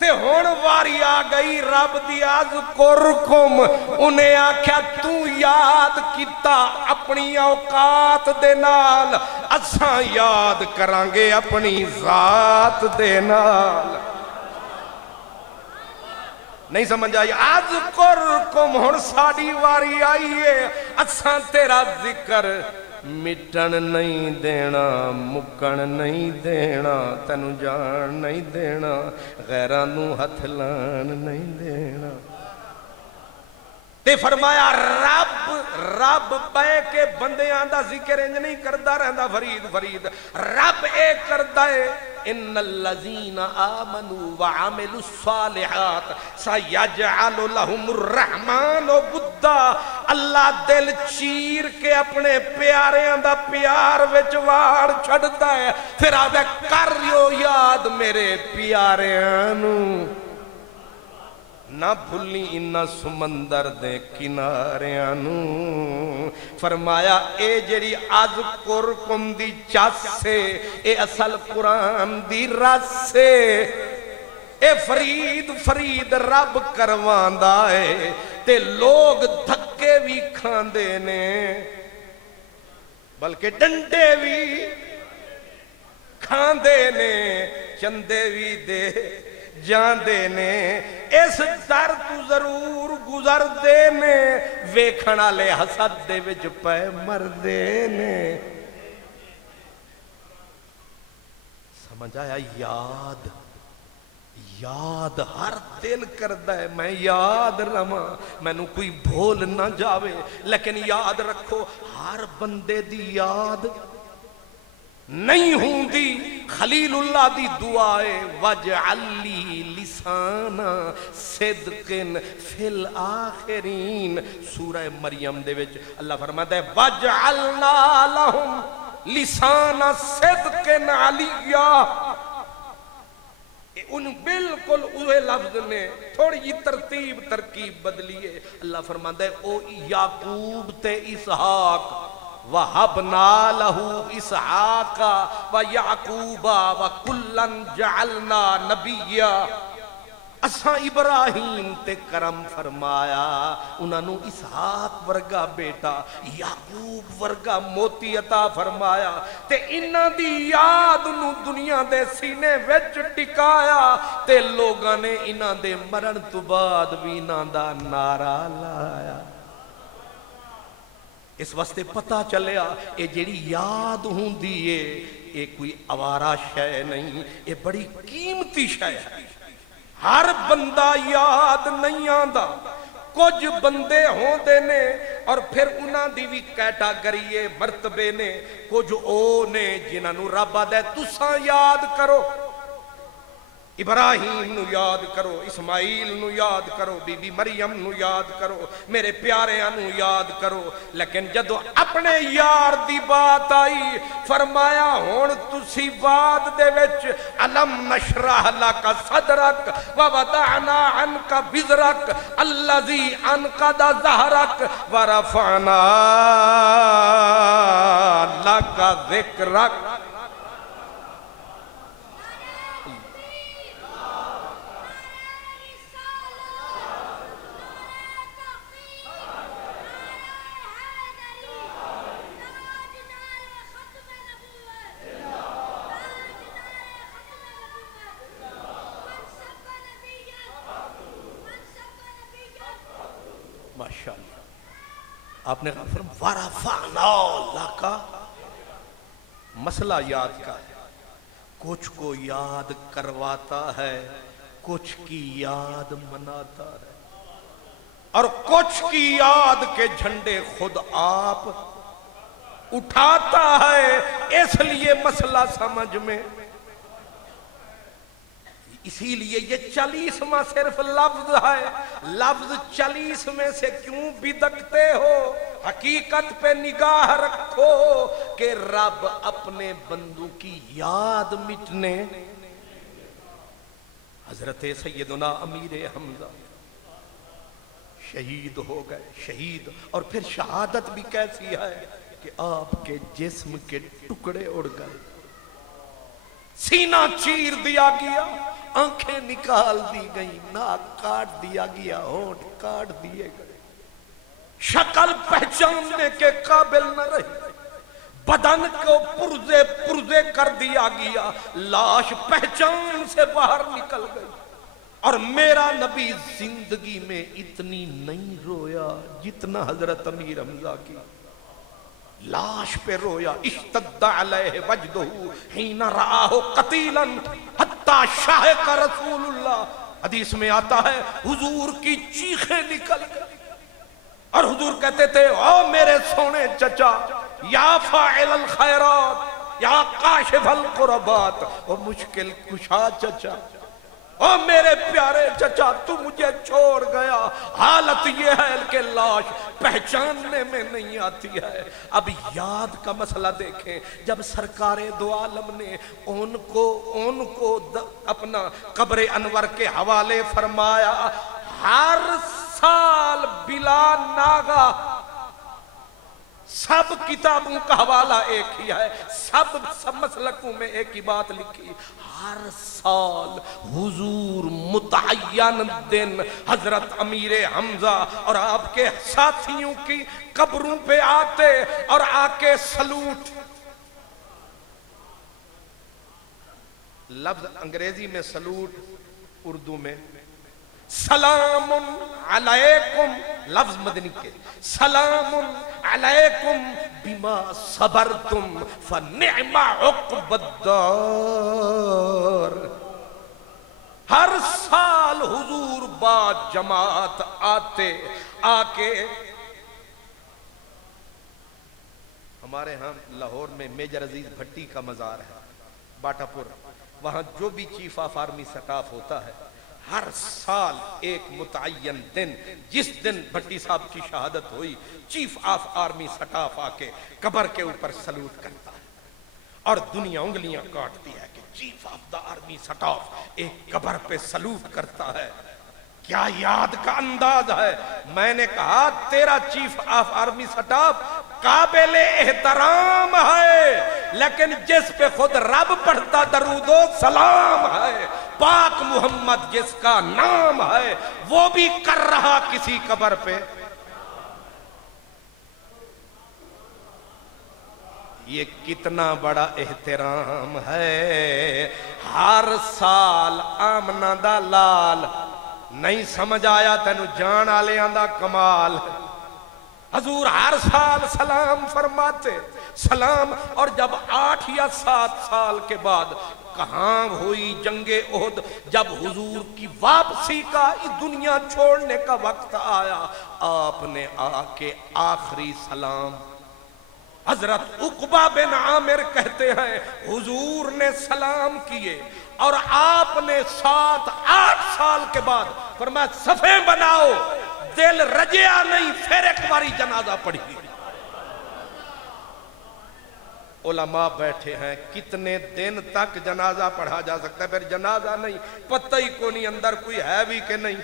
تے ہون واری آ گئی رب دی اذکرکم انہیں آکھیا تو یاد کیتا اپنی اوقات دے نال اساں یاد کرانگے اپنی ذات دے نال نہیں سمجھ آئی اذکرکم ہن ساڈی واری آئیے اساں تیرا ذکر مٹن نہیں دینا مکن نہیں دینا تینو جان نہیں دینا غیرانو ہتھ لان نہیں دینا تے فرمایا رب پے کے بندیاں دا ذکر انج نہیں کردا رہندا فرید رب اے کردا ہے ان الذین آمنوا وعملوا الصالحات سیجعل لهم الرحمن ودا اللہ دل چیر کے اپنے پیاریاں دا پیار وچ واڑ چھڑدا ہے پھر آدھے کریو یاد میرے پیاریاں نو نہ بھولی انہا سمندر دے کناریاں نو فرمایا اے جڑی اذکرکم دی چاس سے اے اصل قرآن دی رس سے اے فرید رب کرواندا ہے تے لوگ دھکے بھی کھاندے نے بلکہ ڈنڈے بھی کھاندے نے چندے بھی دے جاندے نے اس در تو ضرور گزر دے نے ویکھنا لے حسد دے وچ پے مر دے نے سمجھ آیا یاد ہر دل کردہ ہے میں یاد رہاں میں نو کوئی بھول نہ جاوے لیکن یاد رکھو ہر بندے دی یاد نہیں ہوں دی خلیل اللہ دی دعائے وَجْعَلْ لِي لِسَانَ صِدْقٍ فِي الْآخِرِينَ سورہ مریم دے وچ اللہ فرماتا ہے وَجْعَلْنَا لَهُمْ لِسَانَ صِدْقٍ عَلِيًّا ان بالکل اوہ لفظ نے تھوڑی ترکیب بدلیے اللہ فرماتا ہے او یعقوب تے اسحاق وَحَبْنَا لَهُ إِسْحَاقَ وَيَعْقُوبَ وَكُلًّا جَعَلْنَا نَبِيًّا اساں ابراہیم تے کرم فرمایا انہوں اسحاق ورگا بیٹا یعقوب ورگا موتی عطا فرمایا تے انہاں دی یاد نو دنیا دے سینے وچ ٹکایا تے لوگاں نے انہاں دے مرن تو بعد بھی انہاں دا نعرہ لایا اس واسطے پتہ چلیا اے جیڑی یاد ہوں دیئے اے کوئی آوارہ شے نہیں اے بڑی قیمتی شے ہے ہر بندہ یاد نہیں آندا کچھ بندے ہوں دے نے اور پھر انہاں دی بھی کیٹاگریے مرتبے نے کچھ او نے جنہاں نو رب دے تساں یاد کرو ابراہیم نو یاد کرو، اسماعیل نو یاد کرو، بی بی مریم نو یاد کرو، میرے پیاریاں نو یاد کرو، لیکن جدو اپنے یار دی بات آئی فرمایا ہون تسی بعد دے وچ علم نشرح لک صدرک ووضعنا عنک وزرک الذی انقض ظہرک ورفعنا لک ذکرک۔ ماشاءاللہ آپ نے کہا ورفعنا لک، مسئلہ یاد کا ہے، کچھ کو یاد کرواتا ہے، کچھ کی یاد مناتا ہے، اور کچھ کی یاد کے جھنڈے خود آپ اٹھاتا ہے۔ اس لیے مسئلہ سمجھ میں، اسی لیے یہ 40واں صرف لفظ ہے، لفظ 40 میں سے کیوں بدکتے ہو؟ حقیقت پہ نگاہ رکھو کہ رب اپنے بندوں کی یاد مٹنے، حضرت سیدنا امیر حمزہ شہید ہو گئے، شہید، اور پھر شہادت بھی کیسی ہے کہ آپ کے جسم کے ٹکڑے اڑ گئے، سینہ چیر دیا گیا، آنکھیں نکال دی گئی، ناک کاٹ دیا گیا، ہونٹ کاٹ دیے گئے، شکل پہچاننے کے قابل نہ رہی، بدن کو پرزے پرزے کر دیا گیا، لاش پہچان سے باہر نکل گئی۔ اور میرا نبی زندگی میں اتنی نہیں رویا جتنا حضرت امیر حمزہ کی لاش پہ رویا۔ اشتد علیہ وجدہ حین رآہ قتیلا حتی شاہق رسول اللہ، حدیث میں آتا ہے حضور کی چیخیں نکل گئی، اور حضور کہتے تھے او میرے سونے چچا، یا فاعل الخیرات، یا کاشف القربات، او مشکل کشا چچا، او میرے پیارے چچا تو مجھے چھوڑ گیا۔ حالت یہ ہے کہ لاش پہچاننے میں نہیں آتی ہے۔ اب یاد کا مسئلہ دیکھیں، جب سرکار دو عالم نے ان کو اپنا قبر انور کے حوالے فرمایا، ہر سال بلا ناغا سب کتابوں کا حوالہ ایک ہی ہے، سب مسلکوں میں ایک ہی بات لکھی، ہر سال حضور متعین دن حضرت امیر حمزہ اور آپ کے ساتھیوں کی قبروں پہ آتے اور آ کے سلوٹ، لفظ انگریزی میں سلوٹ، اردو میں سلام علیکم، لفظ مدنی کے سلام علیکم بما صبرتم فنعم عقب الدار۔ ہر سال حضور با جماعت آتے، آ کے ہمارے ہاں لاہور میں میجر عزیز بھٹی کا مزار ہے، باٹا پور، وہاں جو بھی چیف آف آرمی سٹاف ہوتا ہے، ہر سال ایک متعین دن، جس دن بھٹی صاحب کی شہادت ہوئی، چیف آف آرمی سٹاف آ کے قبر کے اوپر سلوٹ کرتا ہے، اور دنیا انگلیاں کاٹتی ہے کہ chief of the army staff ایک قبر پہ سلوٹ کرتا ہے، کیا یاد کا انداز ہے۔ میں نے کہا تیرا چیف آف آرمی سٹاف قابل احترام ہے، لیکن جس پہ خود رب پڑھتا درود و سلام ہے، پاک محمد جس کا نام ہے، وہ بھی کر رہا کسی قبر پہ۔ یہ کتنا بڑا احترام ہے۔ ہر سال آمنہ دا لال، نہیں سمجھ آیا تینو جان آلیاں دا کمال، حضور ہر سال سلام فرماتے، سلام۔ اور جب 8 یا 7 سال کے بعد کہاں ہوئی جنگ احد، جب حضور کی واپسی کا، اس دنیا چھوڑنے کا وقت آیا، آپ نے آ کے آخری سلام حضرت عقبہ بن عامر کہتے ہیں حضور نے سلام کیے اور آپ نے 7-8 سال کے بعد فرمایا صفیں بناؤ، دل رجیا نہیں، پھر ایک باری جنازہ پڑھی۔ علماء بیٹھے ہیں کتنے دن تک جنازہ پڑھا جا سکتا ہے، پھر جنازہ نہیں، پتہ ہی کو نہیں اندر کوئی ہے بھی کہ نہیں،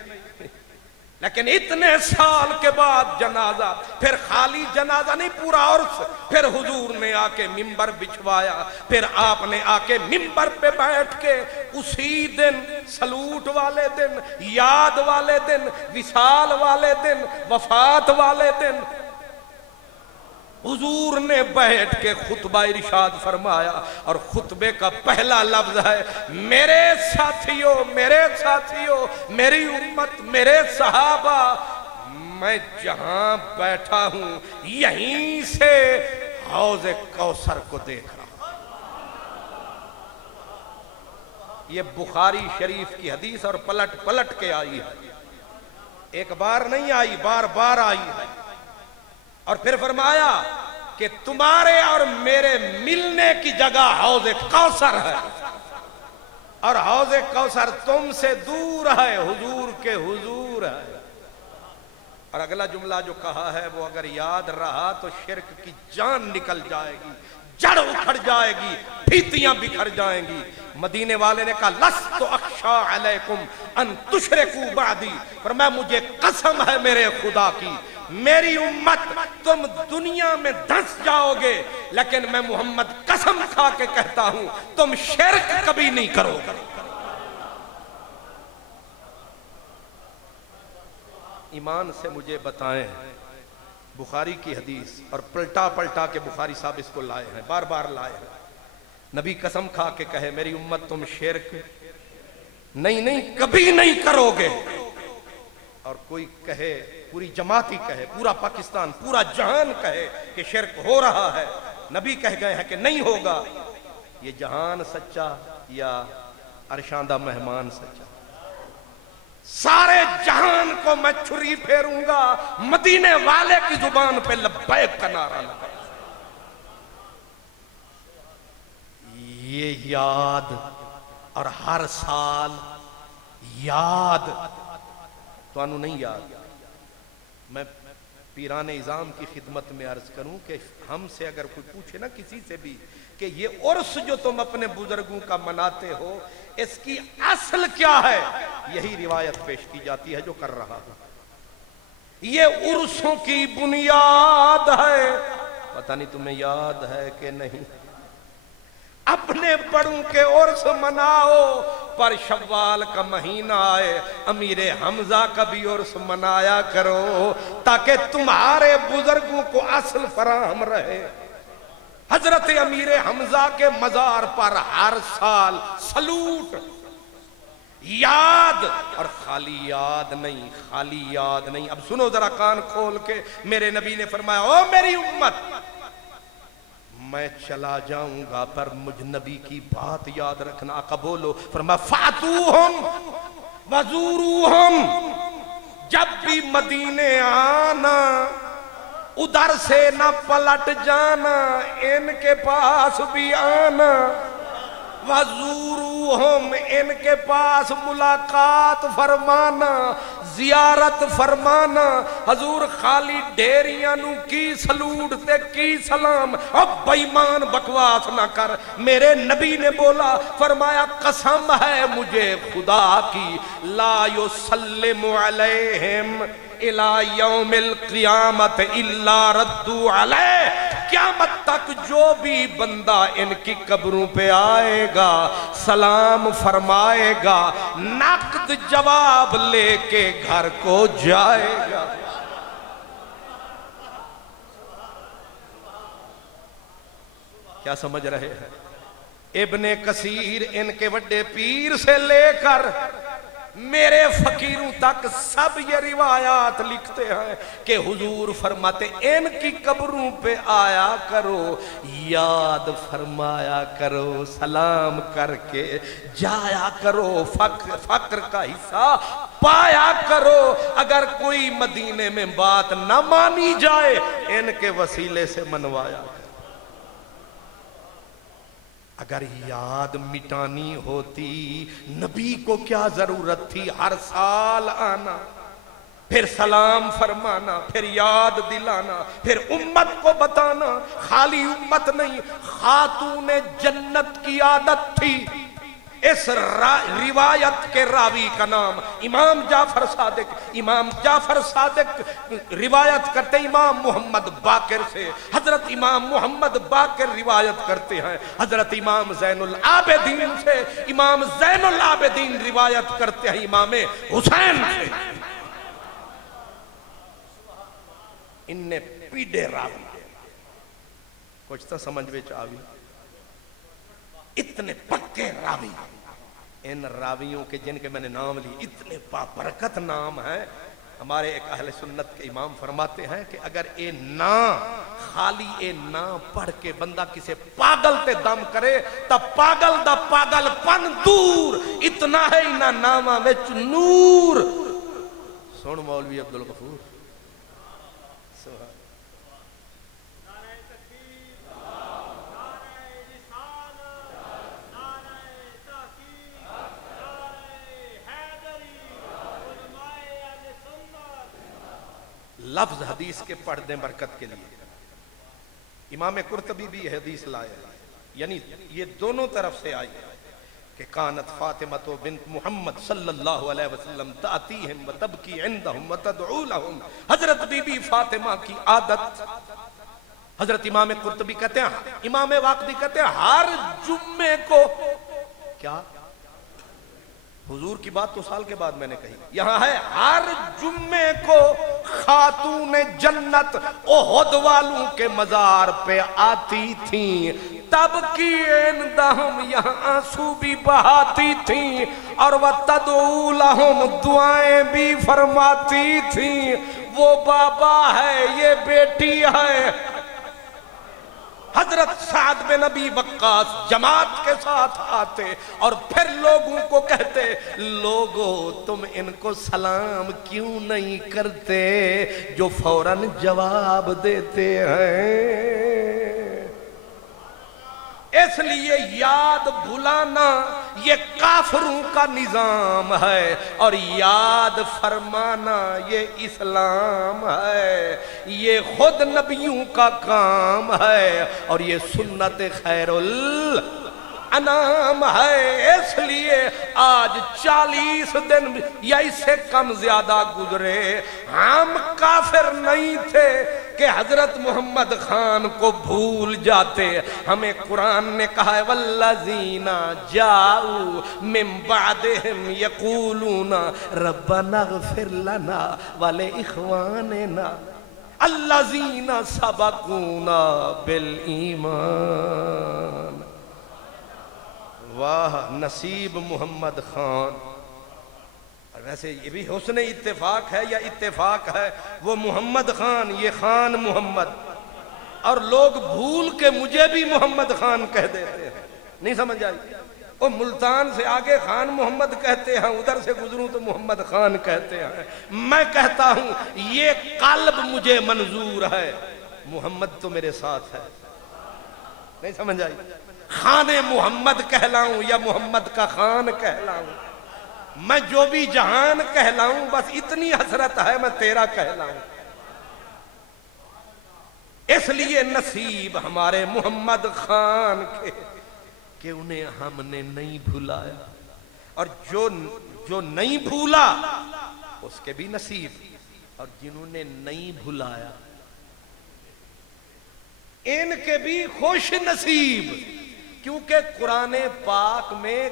لیکن اتنے سال کے بعد جنازہ، پھر خالی جنازہ نہیں پورا عرس، پھر حضور نے آ کے ممبر بچھوایا، پھر آپ نے آ کے ممبر پہ بیٹھ کے اسی دن سلوٹ والے دن، یاد والے دن، وصال والے دن، وفات والے دن حضور نے بیٹھ کے خطبہ ارشاد فرمایا، اور خطبے کا پہلا لفظ ہے میرے ساتھیوں، میرے ساتھیوں، میری امت، میرے صحابہ، میں جہاں بیٹھا ہوں یہیں سے حوض کوثر کو دیکھ رہا ہوں۔ یہ بخاری شریف کی حدیث اور پلٹ پلٹ کے آئی ہے، ایک بار نہیں آئی، بار بار آئی ہے۔ اور پھر فرمایا کہ تمہارے اور میرے ملنے کی جگہ حوض کوثر ہے، اور حوض کوثر تم سے دور ہے، حضور کے حضور ہے۔ اور اگلا جملہ جو کہا ہے وہ اگر یاد رہا تو شرک کی جان نکل جائے گی، جڑ اکھڑ جائے گی، پھیتیاں بکھر جائیں گی۔ مدینے والے نے کہا لست اخشا علیکم ان تشرکوا بعدی، فرمایا مجھے قسم ہے میرے خدا کی، میری امت تم دنیا میں دھس جاؤ گے لیکن میں محمد قسم کھا کے کہتا ہوں تم شرک کبھی نہیں کرو گے۔ ایمان سے مجھے بتائیں، بخاری کی حدیث، اور پلٹا پلٹا کے بخاری صاحب اس کو لائے ہیں، بار بار لائے ہیں، نبی قسم کھا کے کہے میری امت تم شرک نہیں کبھی نہیں کرو گے، اور کوئی کہے، پوری جماعت ہی کہے، پورا پاکستان، پورا جہان کہے کہ شرک ہو رہا ہے، نبی کہہ گئے ہیں کہ نہیں ہوگا، یہ جہان سچا یا عرشاندہ مہمان سچا؟ سارے جہان کو میں چھری پھیروں گا، مدینے والے کی زبان پہ لبیک کا نعرہ لگا۔ یہ یاد اور ہر سال یاد تو انہوں نہیں یاد۔ میں پیران اعظام کی خدمت میں عرض کروں کہ ہم سے اگر کوئی پوچھے نا کسی سے بھی کہ یہ عرس جو تم اپنے بزرگوں کا مناتے ہو اس کی اصل کیا ہے، یہی روایت پیش کی جاتی ہے جو کر رہا ہوں۔ یہ عرسوں کی بنیاد ہے، پتہ نہیں تمہیں یاد ہے کہ نہیں، اپنے بڑوں کے عرس مناؤ، پر شوال کا مہینہ آئے امیر حمزہ کا بھی عرس منایا کرو تاکہ تمہارے بزرگوں کو اصل فراہم رہے۔ حضرت امیر حمزہ کے مزار پر ہر سال سلوٹ، یاد، اور خالی یاد نہیں، خالی یاد نہیں۔ اب سنو ذرا کان کھول کے، میرے نبی نے فرمایا او میری امت، میں چلا جاؤں گا پر مجھ نبی کی بات یاد رکھنا۔ آقا بولو، فرمایا فاتوہم وزوروہم، جب بھی مدینے آنا ادھر سے نہ پلٹ جانا، ان کے پاس بھی آنا، وزوروہم، ان کے پاس ملاقات فرمانا، زیارت فرمانا۔ حضور خالی ڈیریاں نو کی سلوٹ تے کی سلام، اب بیمان بکواس نہ کر۔ میرے نبی نے بولا، فرمایا قسم ہے مجھے خدا کی، لا یسلم علیہم الى یوم القیامت الا ردو علیہ، قیامت تک جو بھی بندہ ان کی قبروں پہ آئے گا سلام فرمائے گا، نقد جواب لے کے گھر کو جائے گا۔ کیا سمجھ رہے ہیں؟ ابن کثیر ان کے وڈے پیر سے لے کر میرے فقیروں تک سب یہ روایات لکھتے ہیں کہ حضور فرماتے ان کی قبروں پہ آیا کرو، یاد فرمایا کرو، سلام کر کے جایا کرو، فقر کا حصہ پایا کرو۔ اگر کوئی مدینے میں بات نہ مانی جائے ان کے وسیلے سے منوایا کرو۔ اگر یاد مٹانی ہوتی نبی کو کیا ضرورت تھی ہر سال آنا، پھر سلام فرمانا، پھر یاد دلانا، پھر امت کو بتانا۔ خالی امت نہیں، خاتون جنت کی عادت تھی۔ اس روایت کے راوی کا نام امام جعفر صادق۔ امام جعفر صادق روایت کرتے امام محمد باقر سے، حضرت امام محمد باقر روایت کرتے ہیں حضرت امام زین العابدین سے، امام زین العابدین روایت کرتے ہیں امام حسین سے۔ ان نے پیڑے راوی کچھ تو سمجھ میں آوی، اتنے پکے راوی، ان راویوں کے جن کے میں نے نام لی اتنے بابرکت نام ہیں۔ ہمارے ایک اہل سنت کے امام فرماتے ہیں کہ اگر اے نا خالی اے نا پڑھ کے بندہ کسے پاگل تے دم کرے تب پاگل دا پاگل پن دور، اتنا ہے انہا نامہ وچ نور۔ سن مولوی عبدالغفور لفظ حدیث کے پڑھ دیں برکت کے لیے۔ امام قرطبی بھی حدیث لائے، یعنی یہ دونوں طرف سے آئی ہے کہ کانت فاطمہ بنت محمد صلی اللہ علیہ وسلم تأتیہم وتبکی عندہم وتدعو لہم۔ حضرت بی بی فاطمہ کی عادت، حضرت امام قرطبی کہتے ہیں، امام واقدی کہتے ہیں ہر جمعے کو، کیا حضور کی بات تو سال کے بعد میں نے کہی، یہاں ہے ہر جمعے کو خاتون جنت احد والوں کے مزار پہ آتی تھیں، تب کی عندہم یہاں آنسو بھی بہاتی تھیں اور وَتَدْعُو لَهُمْ دعائیں بھی فرماتی تھیں۔ وہ بابا ہے، یہ بیٹی ہے۔ حضرت سعد بن ابی وقاص جماعت کے ساتھ آتے اور پھر لوگوں کو کہتے، لوگو تم ان کو سلام کیوں نہیں کرتے جو فوراً جواب دیتے ہیں؟ اس لیے یاد بھلانا یہ کافروں کا نظام ہے اور یاد فرمانا یہ اسلام ہے، یہ خود نبیوں کا کام ہے اور یہ سنت خیر الانام ہے۔ اس لیے آج 40 دن یا اس سے کم زیادہ گزرے، ہم کافر نہیں تھے کہ حضرت محمد خان کو بھول جاتے۔ ہمیں قرآن نے کہا ہے والذین جاؤ من بعدہم یقولون ربنا اغفر لنا ولاخواننا الذین سبقونا بالایمان۔ واہ نصیب محمد خان۔ اور ویسے یہ بھی حسن اتفاق ہے یا اتفاق ہے، وہ محمد خان، یہ خان محمد، اور لوگ بھول کے مجھے بھی محمد خان کہہ دیتے ہیں۔ نہیں سمجھ آئی؟ وہ ملتان سے آگے خان محمد کہتے ہیں، ادھر سے گزروں تو محمد خان کہتے ہیں۔ میں کہتا ہوں یہ قلب مجھے منظور ہے، محمد تو میرے ساتھ ہے۔ نہیں سمجھ آئی؟ خان محمد کہلاؤں یا محمد کا خان کہلاؤں، میں جو بھی جہان کہلاؤں، بس اتنی حسرت ہے میں تیرا کہلاؤں۔ اس لیے نصیب ہمارے محمد خان کے کہ انہیں ہم نے نہیں بھلایا، اور جو نہیں بھولا اس کے بھی نصیب، اور جنہوں نے نہیں بھلایا ان کے بھی خوش نصیب، کیونکہ قرآن پاک میں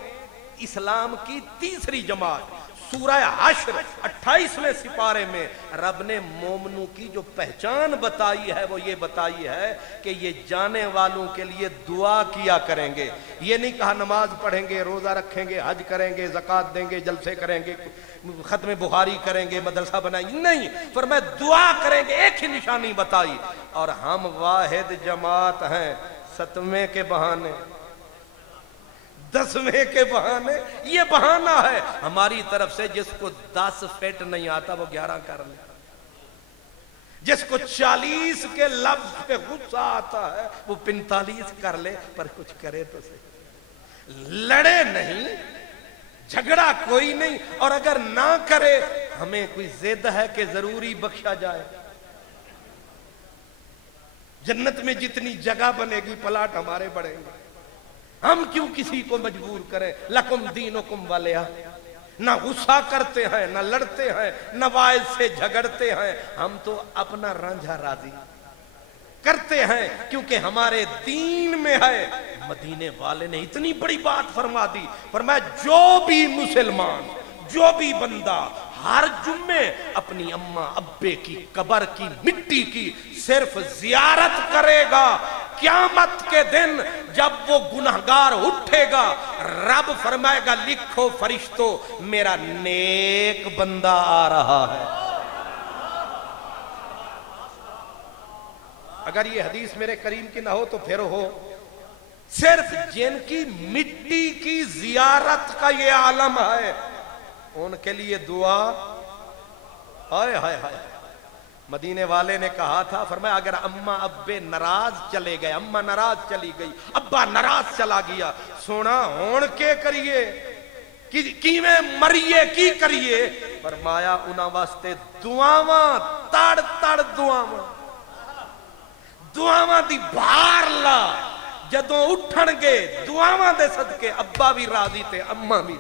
اسلام کی تیسری جماعت سورہ حشر 28ویں سپارے میں رب نے مومنوں کی جو پہچان بتائی ہے وہ یہ بتائی ہے کہ یہ جانے والوں کے لیے دعا کیا کریں گے۔ یہ نہیں کہا نماز پڑھیں گے، روزہ رکھیں گے، حج کریں گے، زکوٰۃ دیں گے، جلسے کریں گے، ختم بخاری کریں گے، مدرسہ بنائیں گے، نہیں، فرمایا دعا کریں گے۔ ایک ہی نشانی بتائی، اور ہم واحد جماعت ہیں، 7ویں کے بہانے 10ویں کے بہانے، یہ بہانہ ہے ہماری طرف سے۔ جس کو 10 فٹ نہیں آتا وہ 11 کر لے، جس کو 40 کے لفظ پہ غصہ آتا ہے وہ 45 کر لے، پر کچھ کرے تو صحیح۔ لڑے نہیں, جھگڑا کوئی نہیں, اور اگر نہ کرے ہمیں کوئی ضد ہے کہ ضروری بخشا جائے. جنت میں جتنی جگہ بنے گی پلاٹ ہمارے بڑھیں گے, ہم کیوں کسی کو مجبور کریں. لکم دینکم ولیہ. نہ غصہ کرتے ہیں, نہ لڑتے ہیں, نہ باعث سے جھگڑتے ہیں, ہم تو اپنا رانجھا راضی کرتے ہیں کیونکہ ہمارے دین میں ہے. مدینے والے نے اتنی بڑی بات فرما دی, فرمایا جو بھی مسلمان, جو بھی بندہ ہر جمعے اپنی اماں ابے کی قبر کی مٹی کی صرف زیارت کرے گا, قیامت کے دن جب وہ گنہگار اٹھے گا, رب فرمائے گا لکھو فرشتوں میرا نیک بندہ آ رہا ہے. اگر یہ حدیث میرے کریم کی نہ ہو تو پھر ہو. صرف جن کی مٹی کی زیارت کا یہ عالم ہے ان کے لیے دعا. ہائے ہائے ہائے. مدینے والے نے کہا تھا, فرمایا اگر اماں ابے ناراض چلے گئے, اماں ناراض چلی گئی, ابا ناراض چلا گیا, سونا ہون کے کریے کیویں مریے کی کریے. فرمایا انہاں واسطے دعاواں تڑ تڑ دعاواں, دعاواں دی بھار لا. جدوں اٹھن گے دعاواں دے صدقے ابا بھی راضی تے اماں بھی.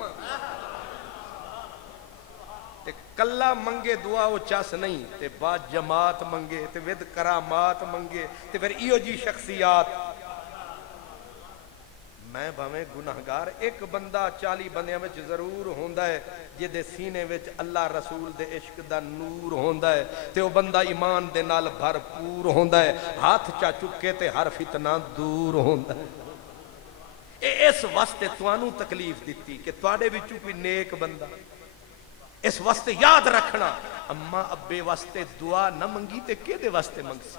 تے کلا منگے دعا او چس نہیں, تے با جماعت منگے, تے ود کرامات منگے, تے پھر ایو جی شخصیات. میں بھاویں گناہگار, ایک بندہ 40 بندیاں وچ ضرور ہوندا ہے جے سینے وچ اللہ رسول دے عشق دا نور ہوندا ہے, تے او بندہ ایمان دے نال بھرپور ہوندا ہے, ہاتھ چا چکے تے ہر فتنہ دور ہوندا ہے. اس واسطے توانوں تکلیف دتی کہ تواڈے وچوں کوئی نیک بندہ. اس واسطے یاد رکھنا, اماں ابے واسطے دعا نہ منگی تے کیدے واسطے منگسی.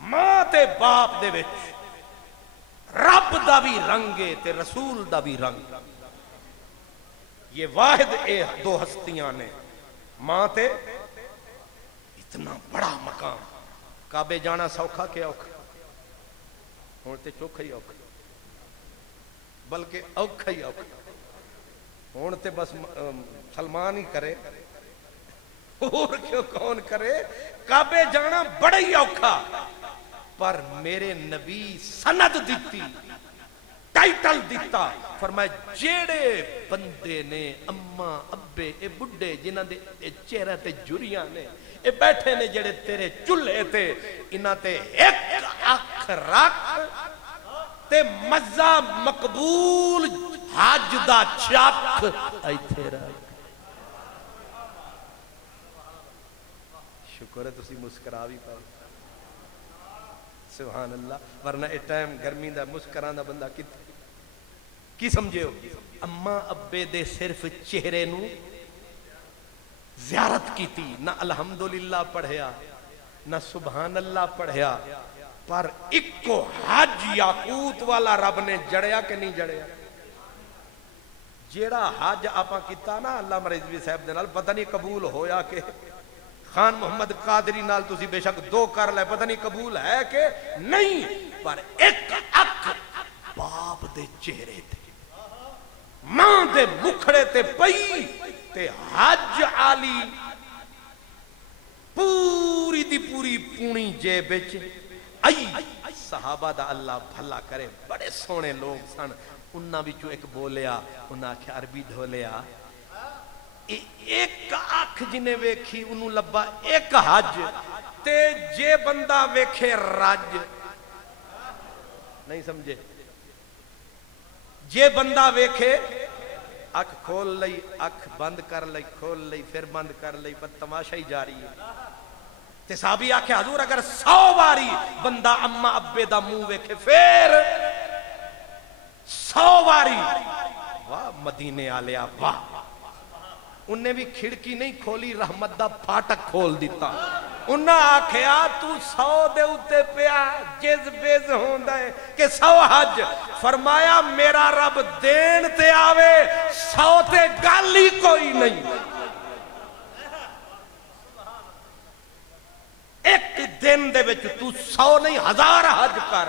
ماں تے باپ دے وچ رب دا بھی رنگ ہے تے رسول دا بھی رنگ. یہ واحد اے دو ہستیاں نے, ماں تے اتنا بڑا مقام. کعبے جانا سوکھا کہ اوکھا؟ ہن تے چوکھا ہی اوکھا, بلکہ اوکھا ہی اوکھا. ہن تے بس سلمان ہی کرے, اور کیوں کون کرے. کعبے جانا بڑا ہی اوکھا, پر میرے نبی سند دیتی, ٹائٹل دیتا, فرمایا جیڑے بندے نے اماں ابے اے بڈھے جنہاں دے چہرے تے جریاں نے, اے بیٹھے نے جڑے تیرے چولہے تے, انہاں تے ایک اکھ رکھ تے مزہ مقبول حج دا چک ایتھے رکھ. شکر ہے تسی مسکرا بھی پائے, سبحان اللہ. ورنہ اے ٹائم گرمی دا مسکران دا بندہ کی سمجھے ہو. اماں ابے دے صرف چہرے نو زیارت کیتی, نہ الحمدللہ پڑھیا نہ سبحان اللہ پڑھیا, پر ایک کو حج یاقوت والا رب نے جڑیا کہ نہیں جڑیا. جیڑا حج آپاں کیتا نا علامہ رضوی صاحب دے نال, پتہ نہیں قبول ہویا کہ خان محمد قادری نال تسی بے شک 2 کر لے, پتہ نہیں قبول ہے کہ نہیں, پر ایک اکھ باپ دے چہرے تے, ماں دے مکھڑے تے پئی, تے حج عالی پوری دی پوری پونی جیب وچ آئی. صحابہ دا اللہ بھلا کرے, بڑے سونے لوگ سن. انہاں وچوں ایک بولیا, انہاں آکھیا عربی ڈھولیا, ایک اکھ جنے ویکھی انہوں لبا ایک حج, تے جے بندہ ویکھے رج. نہیں سمجھے, جے بندہ ویکھے اکھ کھول لئی, اکھ بند کر لئی, کھول لئی, پھر بند کر لئی, پر تماشا ہی جاری ہے. تے صحابی آکھے حضور اگر 100 باری بندہ اماں ابے دا منہ ویکھے, پھر 100 باری. واہ مدینے آلیا واہ. انہیں بھی کھڑکی نہیں کھولی, رحمت دا پھاٹک کھول دیتا. انہاں آکھیا تو 100 دے اتے پیا جز بیز ہوندا ہے کہ 100 حج. فرمایا میرا رب دین تے آوے, 100 تے گل ہی کوئی نہیں. ایک دن دے وچ تو 100 نہیں 1000 حج کر,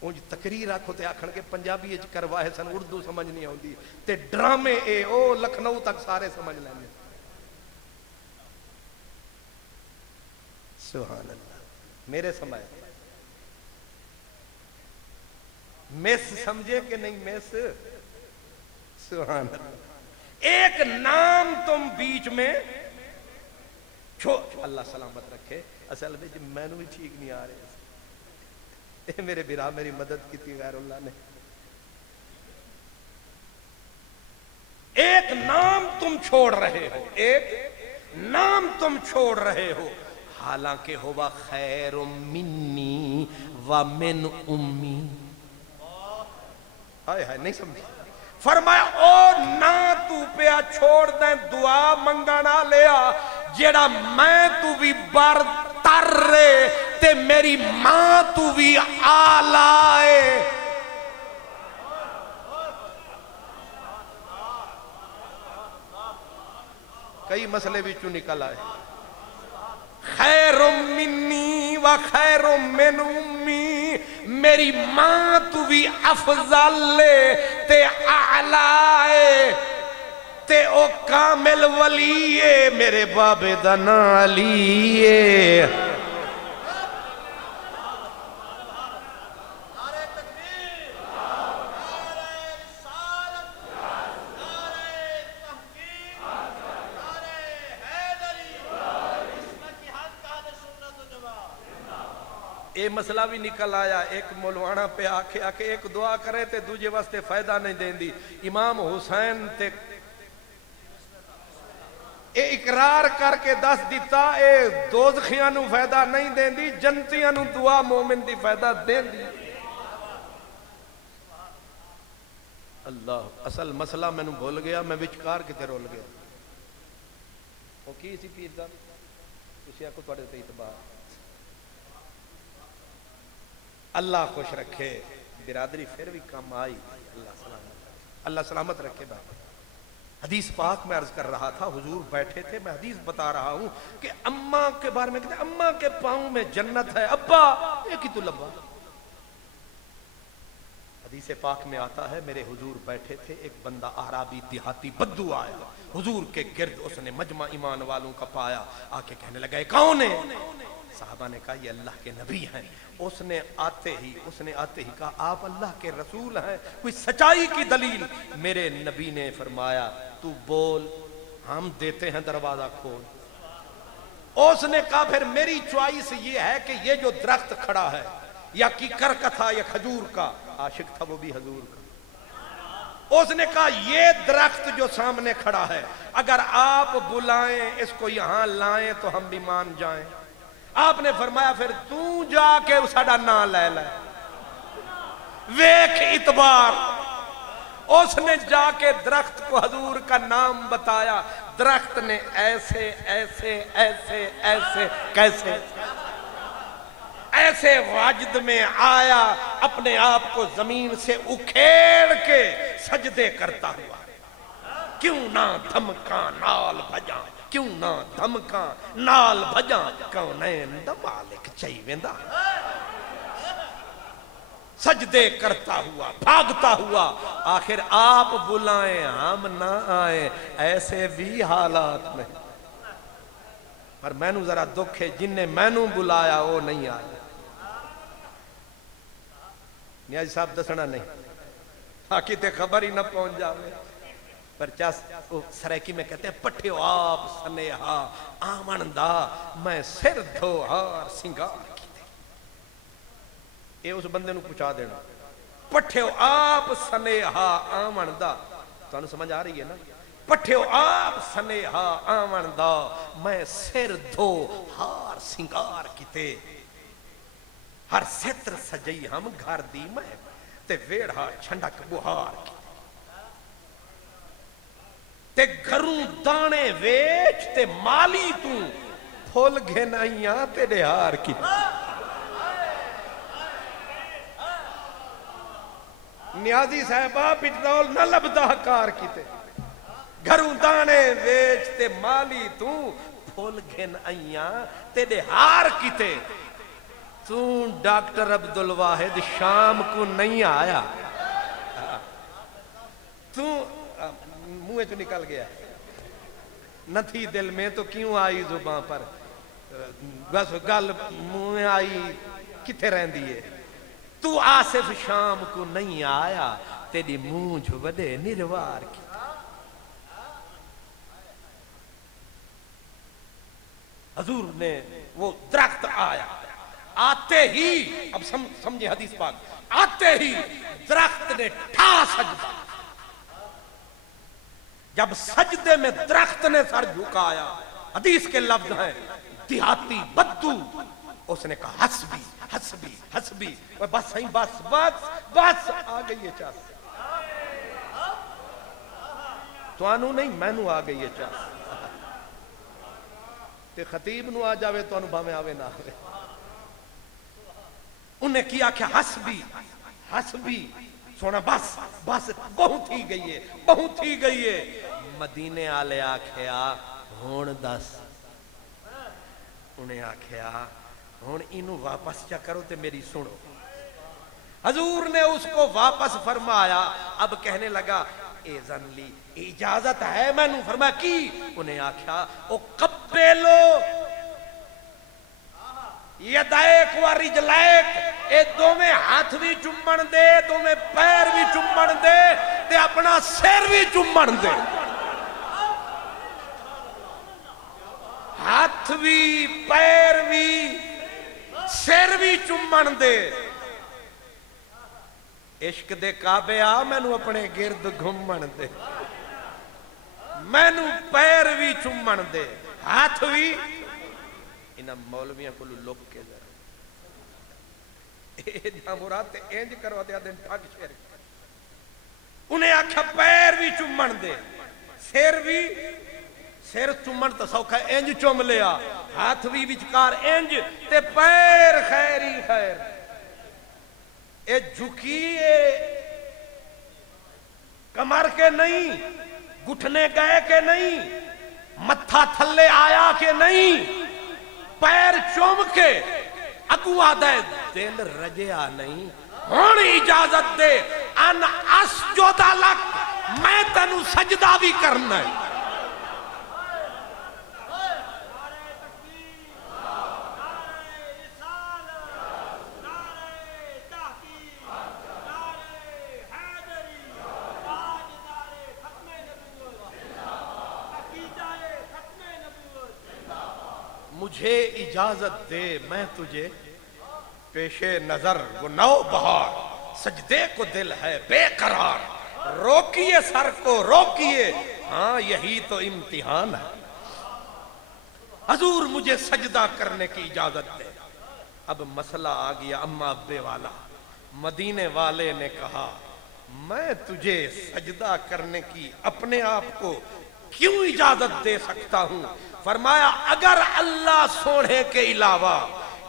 اونج تقریر آکھو تے آکھن کے پنجابی اچ کروائے سن اردو سمجھ نہیں آؤندی تے ڈرامے اے او لکھنؤ تک سارے سمجھ لیندے سبحان اللہ میرے سمائے میس سمجھے کہ نہیں میس سبحان اللہ ایک نام تم بیچ میں اللہ سلامت رکھے اصل میں میں بھی ٹھیک نہیں آ رہے میرے برا میری مدد کی تھی غیر اللہ نے ایک نام تم چھوڑ رہے ہو ایک نام تم چھوڑ رہے ہو حالانکہ ہوا خیر منی و من امی ہائے ہائے نہیں سمجھا فرمایا او نہ تو پیا چھوڑ دیں دعا منگانا لیا جیڑا میں تو بھی برتر رے تے میری ماں تو بھی آلائے کئی مسئلے بھی چوں نکل آئے خیر منی و خیر من امی میری ماں تو بھی افضل لے تے اعلائے تے او کامل ولیے میرے بابے دنا علیے اے مسئلہ بھی نکل آیا ایک مولوانا پہ آکھے ایک دعا کرے تے دوجے واسطے فائدہ نہیں دین دی امام حسین تے اے اقرار کر کے دس دیتا اے دوزخیاں نو فائدہ نہیں دین دی جنتیاں نو دعا مومن دی فائدہ دین دی اللہ اصل مسئلہ میں نو بھول گیا میں وچکار کتے رول گیا وہ کی اسی پیر دا اسی آکو توڑے تے اعتبار اللہ خوش رکھے برادری پھر بھی کم آئی اللہ سلامت رکھے بابا حدیث پاک میں عرض کر رہا تھا حضور بیٹھے تھے میں حدیث بتا رہا ہوں کہ اماں کے بارے میں کہتے ہیں اماں کے پاؤں میں جنت ہے ابا ایک ہی تو لبا حدیث پاک میں آتا ہے میرے حضور بیٹھے تھے ایک بندہ اعرابی دیہاتی بدو آیا حضور کے گرد اس نے مجمع ایمان والوں کا پایا آکے کہنے لگا کون ہے صحابہ نے کہا یہ اللہ کے نبی ہیں اس نے آتے ہی کہا آپ اللہ کے رسول ہیں کوئی سچائی کی دلیل میرے نبی نے فرمایا تو بول ہم دیتے ہیں دروازہ کھول اس نے کہا پھر میری چوائس یہ ہے کہ یہ جو درخت کھڑا ہے یا کیکر کا تھا یا کھجور کا عاشق تھا وہ بھی حضور کا اس نے کہا یہ درخت جو سامنے کھڑا ہے اگر آپ بلائیں اس کو یہاں لائیں تو ہم بھی مان جائیں آپ نے فرمایا پھر تو جا کے ساڈا نام لے لے ویکھ اعتبار اس نے جا کے درخت کو حضور کا نام بتایا درخت نے ایسے ایسے ایسے ایسے کیسے ایسے واجد میں آیا اپنے آپ کو زمین سے اکھیڑ کے سجدے کرتا ہوا کیوں نہ دھمکا نال بھجاں کیوں نہ دھمکا نال بھجاں کونین دا مالک چاہی ویندا سجدے کرتا ہوا بھاگتا ہوا آخر آپ بلائیں ہم نہ آئیں ایسے بھی حالات میں پر میں نو ذرا دکھ ہے جن نے میں نو بلایا وہ نہیں آیا نیازی صاحب دسنا نہیں آکی تے خبر ہی نہ پہنچ جاوے پر سریکی میں کہتے ہیں پٹھیو آپ سنیہا آمن دا میں سر دھو ہار سنگار کی دے یہ اس بندے نو پوچھا دینا پٹھیو آپ سنیہا آمن دا تو انہوں سمجھ آ رہی ہے نا پٹھیو آپ سنیہا آمن دا میں سر دھو ہار سنگار کی دے ہر ستر سجئی ہم گھر دی میں تے ویڑھا چھنڈک بہار کی تے گھروں دانے ویچ تے مالی تو پھول گھنائیاں تے دہار کی نیازی صاحبہ پچھدول نہ لبدہ کار کی تے گھروں دانے ویچ تے مالی تو پھول گھنائیاں تے دہار کی تے تو ڈاکٹر عبدالواحد شام کو نہیں آیا، تو منہ تو نکل گیا نہ تھی دل میں تو کیوں آئی زباں پر، بس گل منہ آئی کتھے رہندی ہے، تو آصف شام کو نہیں آیا، تیری مونجھ وڈے نروار کی۔ حضور نے وہ درخت آیا، آتے ہی اب سمجھے حدیث پاک، آتے ہی درخت نے ٹھا سجدہ، جب سجدے میں درخت نے سر جھکایا، حدیث کے لفظ ہیں دیہاتی بدو، اس نے کہا حسبی حسبی حسبی، بس صحیح بس بس بس آ گئی ہے چاس، تو آنو نہیں میں نو آ گئی ہے چاس، تے خطیب نو آ جاوے تو انو بھامے آوے نہ آوے، انہیں کیا کہ حسبی حسبی سونا بس بس بہت ہی گئی ہے بہت ہی گئی ہے، مدینے آلے آکھیا ہون دس، انہیں آکھیا ہون انو واپس چا کرو تے میری سنو، حضور نے اس کو واپس فرمایا، اب کہنے لگا ایذن لی اجازت ہے میں نو، فرمایا کی، انہیں آکھیا او قبلو یدائک و رجلائک، اے دو میں ہاتھ بھی چمن دے، دو میں پیر بھی چمن دے، تے اپنا سیر بھی چمن دے، ہاتھ بھی پیر بھی سیر بھی چمن دے، عشق دے کعبے آ میں نو اپنے گرد گھمن دے، میں نو پیر بھی چمن دے، ہاتھ بھی، انہاں مولویاں کو لوگ کے ذرا ایدہ مراد تے اینج کروا دیا دن ٹھاک شیر، انہیں آکھا پیر بھی چمن دے، سیر بھی، سیر چمن تو سوکھا اینج چوم لیا، ہاتھ بھی بچکار اینج، تے پیر خیری خیر، اے جھکی کمر کے نہیں، گھٹنے گئے کے نہیں، متھا تھلے آیا کے نہیں، پیر چوم کے اگو آدھے دل رجیا نہیں، ہون اجازت دے ان اسجد لک، میں تنو سجدہ بھی کرنا ہے، مجھے اجازت دے میں تجھے پیش نظر وہ نو بہار، سجدے کو دل ہے بے قرار، روکیے سر کو روکیے، ہاں یہی تو امتحان ہے، حضور مجھے سجدہ کرنے کی اجازت دے، اب مسئلہ آ گیا اما ابے والا، مدینے والے نے کہا میں تجھے سجدہ کرنے کی اپنے آپ کو کیوں اجازت دے سکتا ہوں، فرمایا اگر اللہ سونے کے علاوہ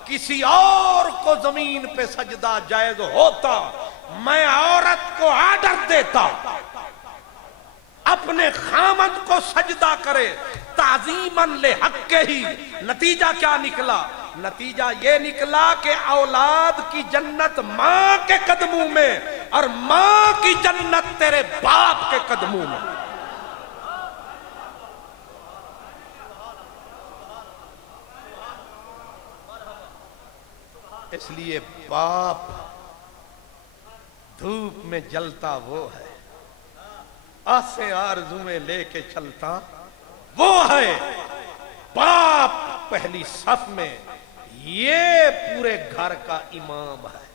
کسی اور کو زمین پہ سجدہ جائز ہوتا، میں عورت کو آرڈر دیتا اپنے خامد کو سجدہ کرے تعظیماً لحق ہی، نتیجہ کیا نکلا؟ نتیجہ یہ نکلا کہ اولاد کی جنت ماں کے قدموں میں اور ماں کی جنت تیرے باپ کے قدموں میں، اس لیے باپ دھوپ میں جلتا وہ ہے، آسے آرزویں لے کے چلتا وہ ہے، باپ پہلی صف میں یہ پورے گھر کا امام ہے،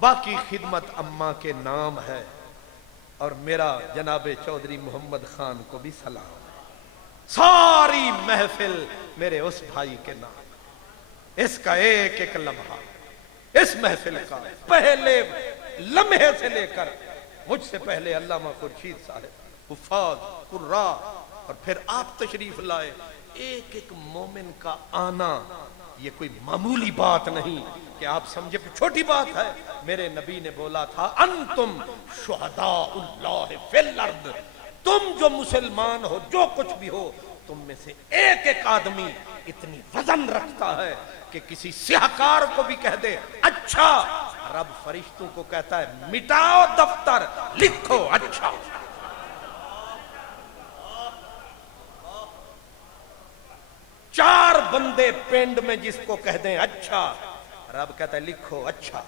باقی خدمت اماں کے نام ہے، اور میرا جناب چودھری محمد خان کو بھی سلام ہے، ساری محفل میرے اس بھائی کے نام، اس کا ایک ایک لمحہ اس محفل کا پہلے لمحے سے لے کر مجھ سے پہلے علامہ خورشید صاحب، حفاظ، قراء، اور پھر آپ تشریف لائے، ایک ایک مومن کا آنا یہ کوئی معمولی بات نہیں کہ آپ سمجھے چھوٹی بات ہے، میرے نبی نے بولا تھا انتم شہداء اللہ فی الارض، تم جو مسلمان ہو جو کچھ بھی ہو، تم میں سے ایک ایک آدمی اتنی وزن رکھتا ہے کہ کسی سیاہکار کو بھی کہہ دے اچھا، رب فرشتوں کو کہتا ہے مٹاؤ دفتر، لکھو اچھا۔ چار بندے پنڈ میں جس کو کہہ دیں اچھا، رب کہتا ہے لکھو اچھا۔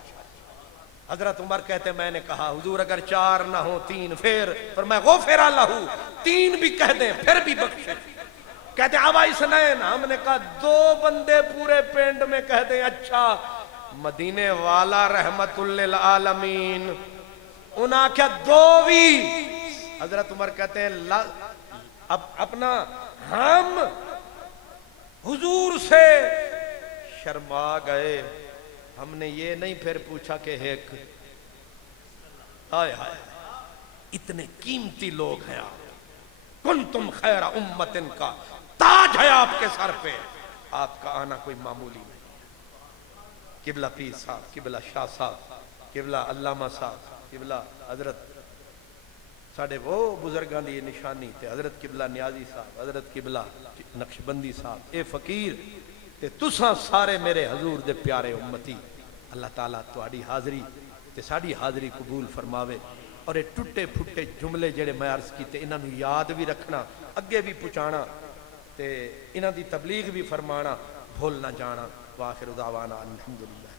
حضرت عمر کہتے ہیں میں نے کہا حضور اگر چار نہ ہو تین پھر میں غفر لہو، تین بھی کہہ دیں پھر بھی بخشے۔ کہتے ہیں ابا اسنین، ہم نے کہا دو بندے پورے پنڈ میں کہہ دیں اچھا، مدینے والا رحمت للعالمین انہاں کیا دو بھی۔ حضرت عمر کہتے ہیں اب اپنا ہم حضور سے شرما گئے، ہم نے یہ نہیں پھر پوچھا کہ ایک ہائے ہائے اتنے قیمتی لوگ ہیں آپ، کنتم خیر امت کا تاج ہے آپ کے سر پہ، آپ کا آنا کوئی معمولی نہیں۔ قبلہ پیر صاحب، قبلہ شاہ صاحب، قبلہ علامہ صاحب، قبلہ حضرت ساڑھے وہ بزرگان دی نشانی تھے، حضرت قبلہ نیازی صاحب، حضرت قبلہ نقشبندی صاحب، اے فقیر تے تساں سارے میرے حضور دے پیارے امتی، اللہ تعالیٰ تہاڈی حاضری تے ساڈی حاضری قبول فرماوے، اور اے ٹوٹے پھٹے جملے جڑے میں عرض کیتے انہاں نوں یاد بھی رکھنا، اگے بھی پہنچانا تے انہاں دی تبلیغ بھی فرمانا، بھول نہ جانا۔ وآخر دعوانا الحمدللہ۔